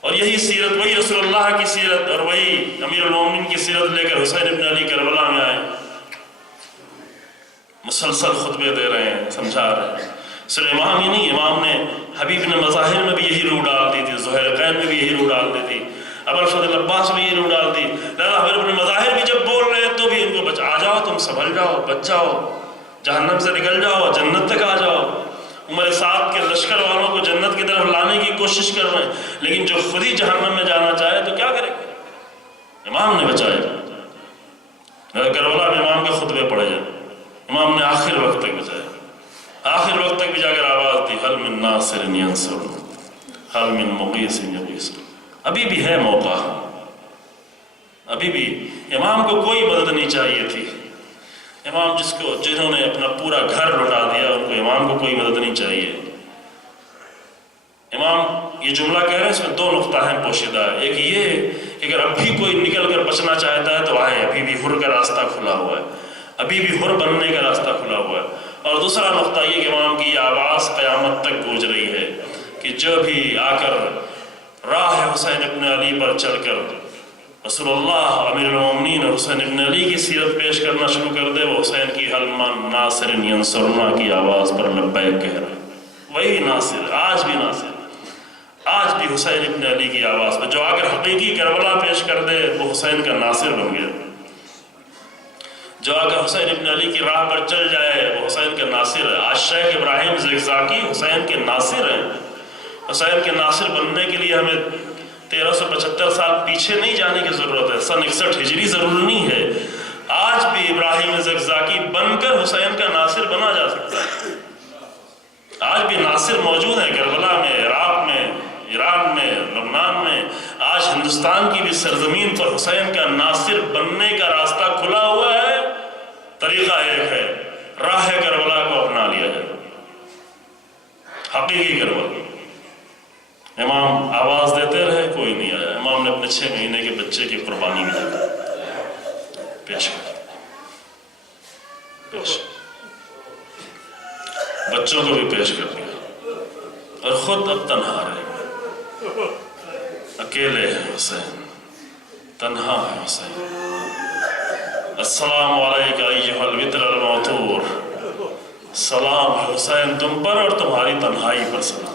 اور یہی سیرت، وہی رسول اللہ کی سیرت اور وہی امیر المومنین کی سیرت لے کر حسین ابن علی کربلا میں آئے، مسلسل خطبے دے رہے ہیں، سمجھا رہے ہیں۔ صرف امام ہی نہیں، امام نے حبیب نے مظاہر میں بھی یہی روح ڈال دی تھی، زہیرقین میں بھی یہی روح ڈال دی تھی، ابوالفضل عباس میں یہی روح ڈال دی۔ لہذا حبیب اپنے مظاہر بھی جب بول رہے ہیں تو بھی ان کو آ جاؤ، تم سنبھل جاؤ، بچ جاؤ، جہنم سے نکل جاؤ، جنت تک آ جاؤ۔ عمر سعد کے لشکر والوں کو جنت کی طرف لانے کی کوشش کر رہے ہیں، لیکن جو خود ہی جہنم میں جانا چاہے تو کیا کرے گا؟ امام نے بچائے۔ کربلا میں امام کے خطبے پڑھے جائیں، امام نے آخر وقت تک بچائے، آخر وقت تک بھی جا کر آواز دی، حل من ناصر ینصر، حل من مغیث یغیث۔ ابھی بھی ہے موقع، ابھی بھی امام کو کوئی مدد نہیں چاہیے تھی۔ امام جنہوں نے اپنا پورا گھر لٹا دیا، ان کو امام کو کوئی مدد نہیں چاہیے۔ امام یہ جملہ کہہ رہے ہیں، اس میں دو نقطہ ہیں پوشیدہ ہے۔ ایک یہ کہ اگر اب بھی کوئی نکل کر بچنا چاہتا ہے تو آئے، ابھی بھی حر کا راستہ کھلا ہوا ہے، ابھی بھی حر بننے کا راستہ کھلا ہوا ہے۔ اور دوسرا نقطہ یہ کہ امام کی یہ آواز قیامت تک گونج رہی ہے کہ جو بھی آ کر راہ حسین ابن علی پر چل کر رسول اللہ امیر المومنین اور حسین ابن علی کی سیرت پیش کرنا شروع کر دے، وہ حسین کی حل من ناصر ینصرنا کی آواز پر لبیک کہہ رہا ہے۔ وہی ناصر، آج بھی ناصر، آج بھی حسین ابن علی کی آواز پر جو آ کر حقیقی کربلا پیش کر دے وہ حسین کا ناصر بن گیا۔ جو آ کر حسین ابن علی کی راہ پر چل جائے وہ حسین کا ناصر ہے۔ آج شیخ ابراہیم زگزاکی حسین کے ناصر ہیں۔ حسین کے ناصر بننے کے لیے ہمیں 1375 سال پیچھے نہیں جانے کی ضرورت ہے، سن 61 ہجری ضروری نہیں ہے۔ آج بھی ابراہیم زگزاکی بن کر حسین کا ناصر بنا جا سکتا ہے۔ آج بھی ناصر موجود ہیں کربلا میں، عراق میں، ایران میں، لبنان میں۔ آج ہندوستان کی بھی سرزمین پر حسین کا ناصر بننے کا راستہ کھلا ہوا ہے۔ طریقہ ایک ہے، راہ کربلا کو اپنا لیا جائے، حقیقی کربلا۔ امام آواز دیتے رہے، کوئی نہیں آیا۔ امام نے اپنے 6 مہینے کے بچے کی قربانی بھی پیش کی، بچوں کو بھی پیش کر دیا، اور خود اب تنہا رہے، اکیلے ہیں حسین، تنہا ہے حسین۔ السلام علیکہ ایھا الوتر الموتور، سلام ہے حسین تم پر اور تمہاری تنہائی پر سلام۔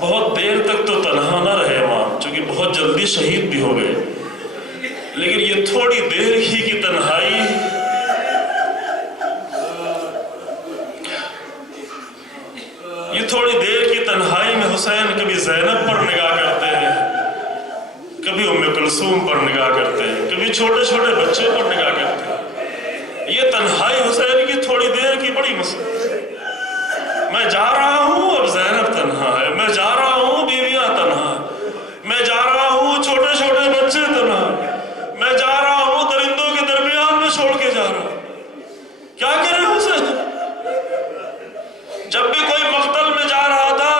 بہت دیر تک تو تنہا نہ رہے امام، چونکہ بہت جلدی شہید بھی ہو گئے، لیکن یہ تھوڑی دیر ہی کی تنہائی، یہ تھوڑی دیر کی تنہائی میں حسین کبھی زینب پر نگاہ کرتے ہیں، کبھی ام کلثوم پر نگاہ کرتے ہیں، کبھی چھوٹے چھوٹے بچے پر نگاہ کرتے ہیں۔ یہ تنہائی حسین کی تھوڑی دیر کی بڑی مسئلہ۔ میں جا رہا ہوں، اب زینب تنہا ہے، میں جا رہا ہوں، بیویاں تنہا، میں جا رہا ہوں، چھوٹے چھوٹے بچے تنہا، میں جا رہا ہوں، درندوں کے درمیان میں چھوڑ کے جا رہا ہوں۔ کیا کرے حسین؟ جب بھی کوئی مقتل میں جا رہا تھا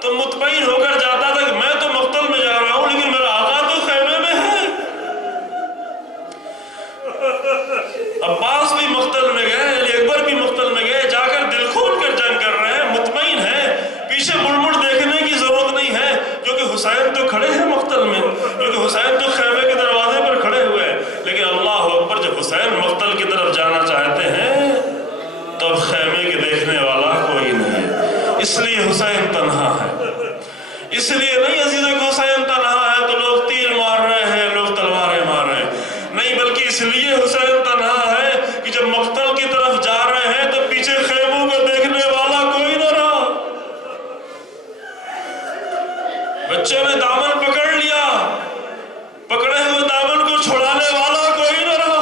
تو مطمئن ہو کر جاتا تھا کہ میں تو مقتل میں جا رہا ہوں، لیکن میرا آقا تو خیمے میں ہے۔ عباس بھی مقتل میں گئے، علی اکبر بھی مقتل میں گئے، جا کر دل کھول کر جنگ کر رہے ہیں، مطمئن ہے، پیچھے مڑ مڑ دیکھنے کی ضرورت نہیں ہے، کیونکہ حسین تو کھڑے ہیں مقتل میں، کیونکہ حسین تو خیمے کے دروازے پر کھڑے ہوئے ہیں۔ لیکن اللہ اکبر، جب حسین مقتل کی طرف جانا چاہتے ہیں تو اب خیمے کے دیکھنے والا کوئی نہیں ہے، اس لیے حسین تنہا ہے۔ اس لیے نہیں عزیزوں کہ حسین تنہا ہے تو لوگ تیر مار رہے ہیں، لوگ تلواریں مار رہے ہیں، نہیں، بلکہ اس لیے حسین تنہا ہے کہ جب مقتل کی طرف جا رہے ہیں تو پیچھے خیموں کو دیکھنے والا کوئی نہ رہا۔ بچوں نے دامن پکڑ لیا، پکڑے ہوئے دامن کو چھڑانے والا کوئی نہ رہا۔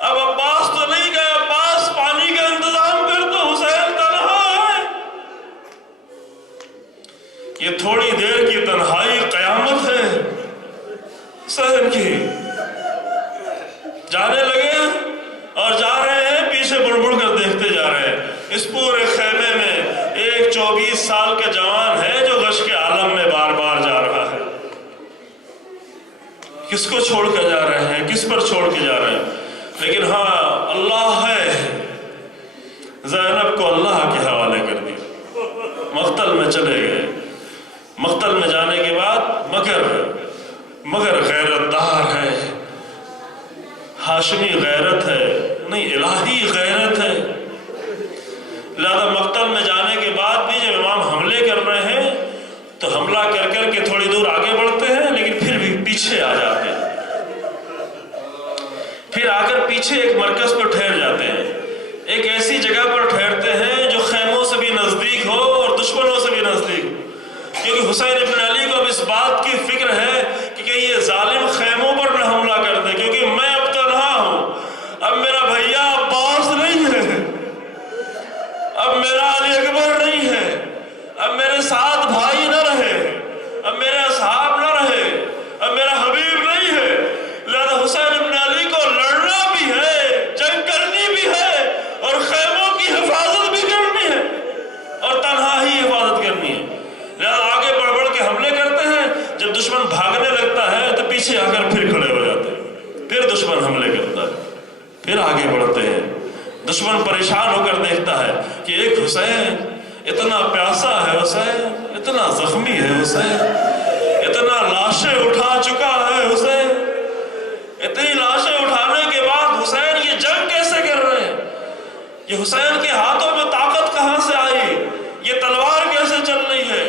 اب عباس تو نہیں گئے، عباس پانی کا انتظام کر، تو حسین تنہا ہے۔ یہ تھوڑی دیر کی تنہائی قیامت ہے حسین کی۔ جانے لگے اور جا رہے ہیں، پیچھے مڑ مڑ کر دیکھتے جا رہے ہیں۔ اس پورے خیمے میں ایک 24 سال کا جوان ہے جو غش کے عالم میں بار بار جا رہا ہے۔ کس کو چھوڑ کے جا رہے ہیں، کس پر چھوڑ کے جا رہے ہیں؟ لیکن ہاں، اللہ ہے، زینب کو اللہ کے حوالے کر دیا، مقتل میں چلے گئے۔ مقتل میں جانے کے بعد مگر غیرت دار ہے، ہاشمی غیرت ہے، نہیں الہی غیرت ہے۔ لہذا مقتل میں جانے کے بعد بھی جب امام حملے کر رہے ہیں تو حملہ کر کر کے تھوڑی دور آگے بڑھتے ہیں، لیکن پھر بھی پیچھے آ جاتے ہیں، پھر آ کر پیچھے ایک مرکز پر ٹھہر جاتے ہیں، ایک ایسی جگہ پر ٹھہرتے ہیں جو خیموں سے بھی نزدیک ہو اور دشمنوں سے بھی نزدیک ہو، کیونکہ حسین ابن علی کو اب اس بات کی فکر ہے کہ کہیں یہ ظالم خیموں پر نہ حملہ کر دے، کیونکہ میں اب تنہا ہوں، اب میرا بھیا عباس نہیں ہے، اب میرا علی اکبر نہیں ہے، اب میرے ساتھ بھائی نہ رہے، اب میرے اصحاب نہ رہے، اب میرا حبیب نہیں ہے، لہذا حسین ابن علی کو لڑنا بھی ہے، جنگ کرنی بھی ہے، اور خیموں کی حفاظت بھی کرنی ہے، اور تنہا ہی حفاظت کرنی ہے، لہذا آگے بڑھ بڑھ کے حملے کرتے ہیں، جب دشمن بھاگنے لگتا ہے تو پیچھے آ کر پھر کھڑے ہو جاتے ہیں، پھر دشمن حملے کرتا ہے، پھر آگے بڑھتے ہیں، دشمن پریشان ہو کر دیکھتا ہے کہ ایک حسین اتنا پیاسا ہے، حسین اتنا زخمی ہے، حسین اتنا لاشیں اٹھا چکا ہے، حسین اتنی لاشیں اٹھانے کے بعد حسین یہ جنگ کیسے کر رہے ہیں، یہ حسین کے ہاتھوں میں طاقت کہاں سے آئی، یہ تلوار کیسے چل رہی ہے،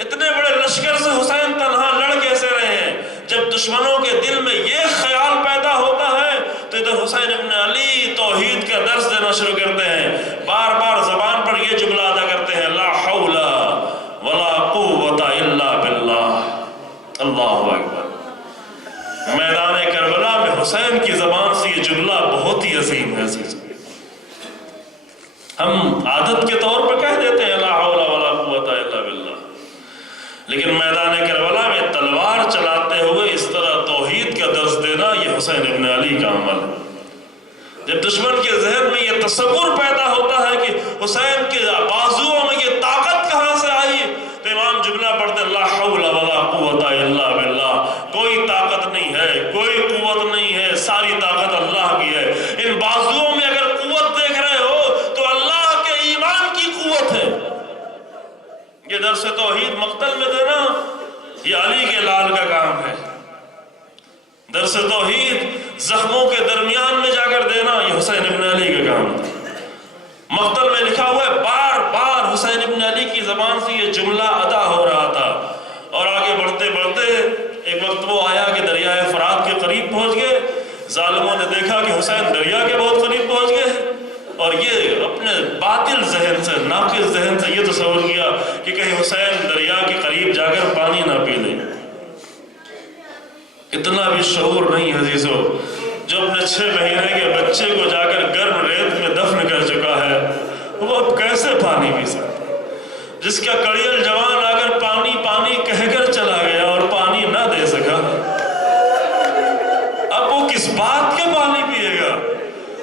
اتنے بڑے لشکر سے حسین تنہا لڑ کیسے رہے ہیں۔ جب دشمنوں کے دل میں یہ خیال پیدا ہوتا ہے تو ادھر حسین ابن علی توحید کا درس دینا شروع کرتے ہیں، بار بار زبان پر یہ جملہ ادا کرتے ہیں، لا حول ولا قوت الا باللہ، اللہ اکبر۔ میدان کربلا میں حسین کی زبان سے یہ جملہ بہت ہی عظیم ہے عزیز، ہم عادت کے طور پر کہہ دیتے ہیں لا حول ولا قوت الا باللہ، لیکن میدان کربلا میں تلوار چلاتے ہوئے اس طرح توحید کا درس دینا یہ حسین ابن علی کا عمل ہے۔ جب دشمن کے ذہن میں یہ تصور پیدا ہوتا ہے کہ حسین کے بازوؤں میں یہ طاقت کہاں سے آئی، تو امام جملہ پڑھتے لا حول ولا قوت الا باللہ، کوئی طاقت نہیں ہے، کوئی قوت نہیں ہے، ساری طاقت اللہ کی ہے۔ ان بازوؤں میں اگر قوت دیکھ رہے ہو تو اللہ کے ایمان کی قوت ہے۔ یہ درس توحید مقتل میں دینا یہ علی کے لال کا کام ہے، درس توحید زخموں کے درمیان میں جا کر دینا یہ حسین ابن علی کا کام تھا۔ مقتل میں لکھا ہوا ہے بار بار حسین ابن علی کی زبان سے یہ جملہ ادا ہو رہا تھا، اور آگے بڑھتے بڑھتے ایک وقت وہ آیا کہ دریائے فرات کے قریب پہنچ گئے، ظالموں نے دیکھا کہ حسین دریا کے بہت قریب پہنچ گئے، اور یہ اپنے باطل ذہن سے، ناقص ذہن سے یہ تصور کیا کہ کہیں حسین دریا کے قریب جا کر پانی نہ پی لیں۔ اتنا بھی شعور نہیں عزیزو، جو اپنے 6 مہینے کے بچے کو جا کر گرم ریت میں دفن کر چکا ہے، وہ اب کیسے پانی پی سکتا؟ جس کا کڑیل جوان آ کر پانی پانی کہہ کر چلا گیا اور پانی نہ دے سکا، اب وہ کس بات کے پانی پیے گا؟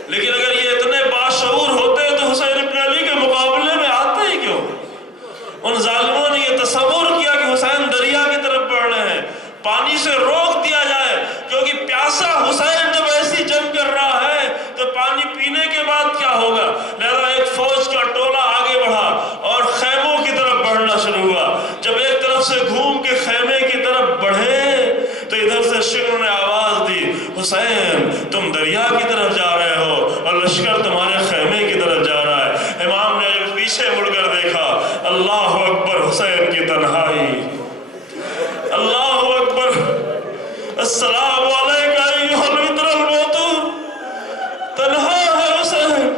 لیکن اگر یہ اتنے باشعور ہوتے تو حسین ابن علی کے مقابلے میں آتے ہی کیوں؟ ان ظالموں نے یہ تصور کیا کہ حسین دریا کی طرف بڑھ رہے ہیں، پانی سے روک دیا جائے، کیونکہ پیاسا حسین جب ایسی جنگ کر رہا ہے تو پانی پینے کے بعد کیا ہوگا؟ لہذا ایک فوج کا ٹولہ آگے بڑھا اور خیموں کی طرف بڑھنا شروع ہوا۔ جب ایک طرف سے گھوم کے خیمے کی طرف بڑھے تو ادھر سے شکر نے آواز دی، حسین تم دریا کی طرف جا رہے ہو اور لشکر تمہارے خیمے کی طرف جا رہا ہے۔ امام نے جب پیچھے مڑ کر دیکھا، اللہ اکبر، حسین کی تنہائی، اللہ اکبر، السلام علیکہ ایھا الوتر الموتور، تنہا ہے حسین،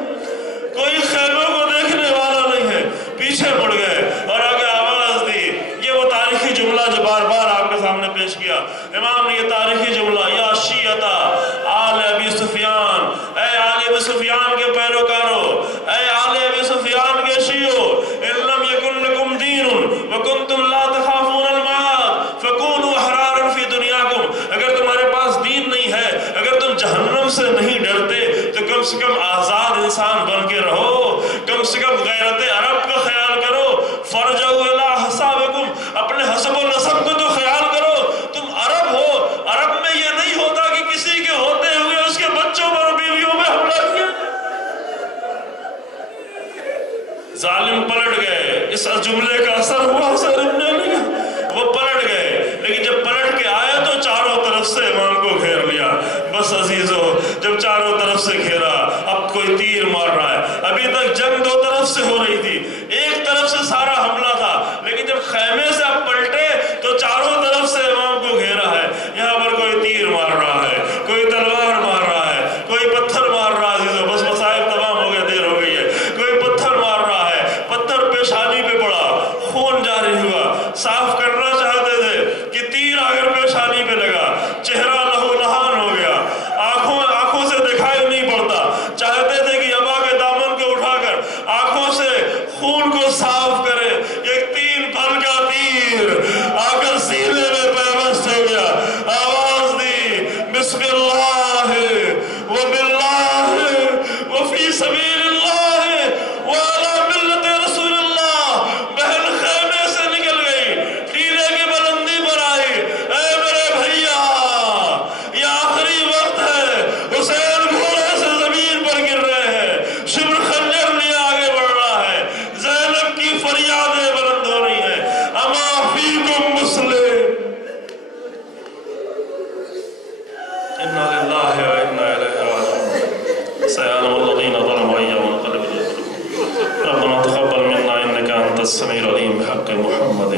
کوئی خیموں کو دیکھنے والا نہیں ہے۔ پیچھے مڑ گئے اور آگے آواز دی، یہ وہ تاریخی جملہ جو بار بار آپ کے سامنے پیش کیا، امام نے یہ تاریخی جملہ، یا شیعتا آل ابی سفیان، اے آل ابی سفیان کے پیروکارو، اے آل ابی سفیان کے شیعو، ان لم یکن لکم دین وکنتم لا تخافون المعاد فکونوا احرارا فی دنیاکم، اگر تمہارے پاس دین نہیں ہے، اگر تم جہنم سے نہیں ڈرتے تو کم سے کم آزاد انسان بن کے رہو، کم سے کم غیرت عرب کا خیال کرو، فرجعوا الی حسابکم، اپنے حسب و نسب کو تو خیال کرو، تم عرب ہو، عرب میں یہ نہیں ہوتا کہ کسی کے ہوتے ہوئے اس کے بچوں پر بیویوں میں حملہ کیا۔ ظالم پلٹ گئے، اس جملے کا اثر ہوا حسین ابن علی کا، وہ پلٹ گئے، لیکن جب پلٹ کے آئے تو چاروں طرف سے امام کو گھیر لیا۔ بس عزیزو، جب چاروں طرف سے گھیرا، اب کوئی تیر مار رہا ہے، ابھی تک جنگ دو طرف سے ہو رہی تھی، ایک طرف سے سارا حملہ تھا، لیکن جب خیمے سے اب پلٹے تو چاروں طرف سے امام کو گھیرا ہے۔ یہاں پر کوئی تیر مار رہا ہے، کوئی تلوار مار رہا ہے، کوئی پتھر مار رہا ہے، بس مصائب تمام ہو گئے، دیر ہو گئی ہے، کوئی پتھر مار رہا ہے، پتھر پیشانی پہ پڑا، خون جاری ہوا، صاف کرنا چاہتے تھے کہ تیر اگر پیشانی پہ لگا، چہرہ لہو لہان ہو گیا، آنکھوں سے دکھائی نہیں پڑتا، چاہتے تھے کہ ابا کے دامن کو اٹھا کر آنکھوں سے خون کو صاف کرے، ایک 3 پھل کا تیر آ کر سینے میں پیوست ہو گیا، آواز دی بسم اللہ وباللہ وفی سبیل اللہ وعلی ملت رسول اللہ۔ بہن خیمے سے نکل گئی، ٹیلے کی بلندی پر آئی، اے میرے بھیا یہ آخری وقت ہے، حسین گھوڑے سے زمین پر گر رہے ہیں، شبر خنجر لیے آگے بڑھ رہا ہے، زینب کی فریادیں بلند ہو رہی ہیں، اما فیکم مسلم، انا للہ و انا الیہ راجعون، سيعلم الذين ظلموا أي منقلب ينقلبون، ربنا تقبل منا إنك أنت السميع العليم بحق محمد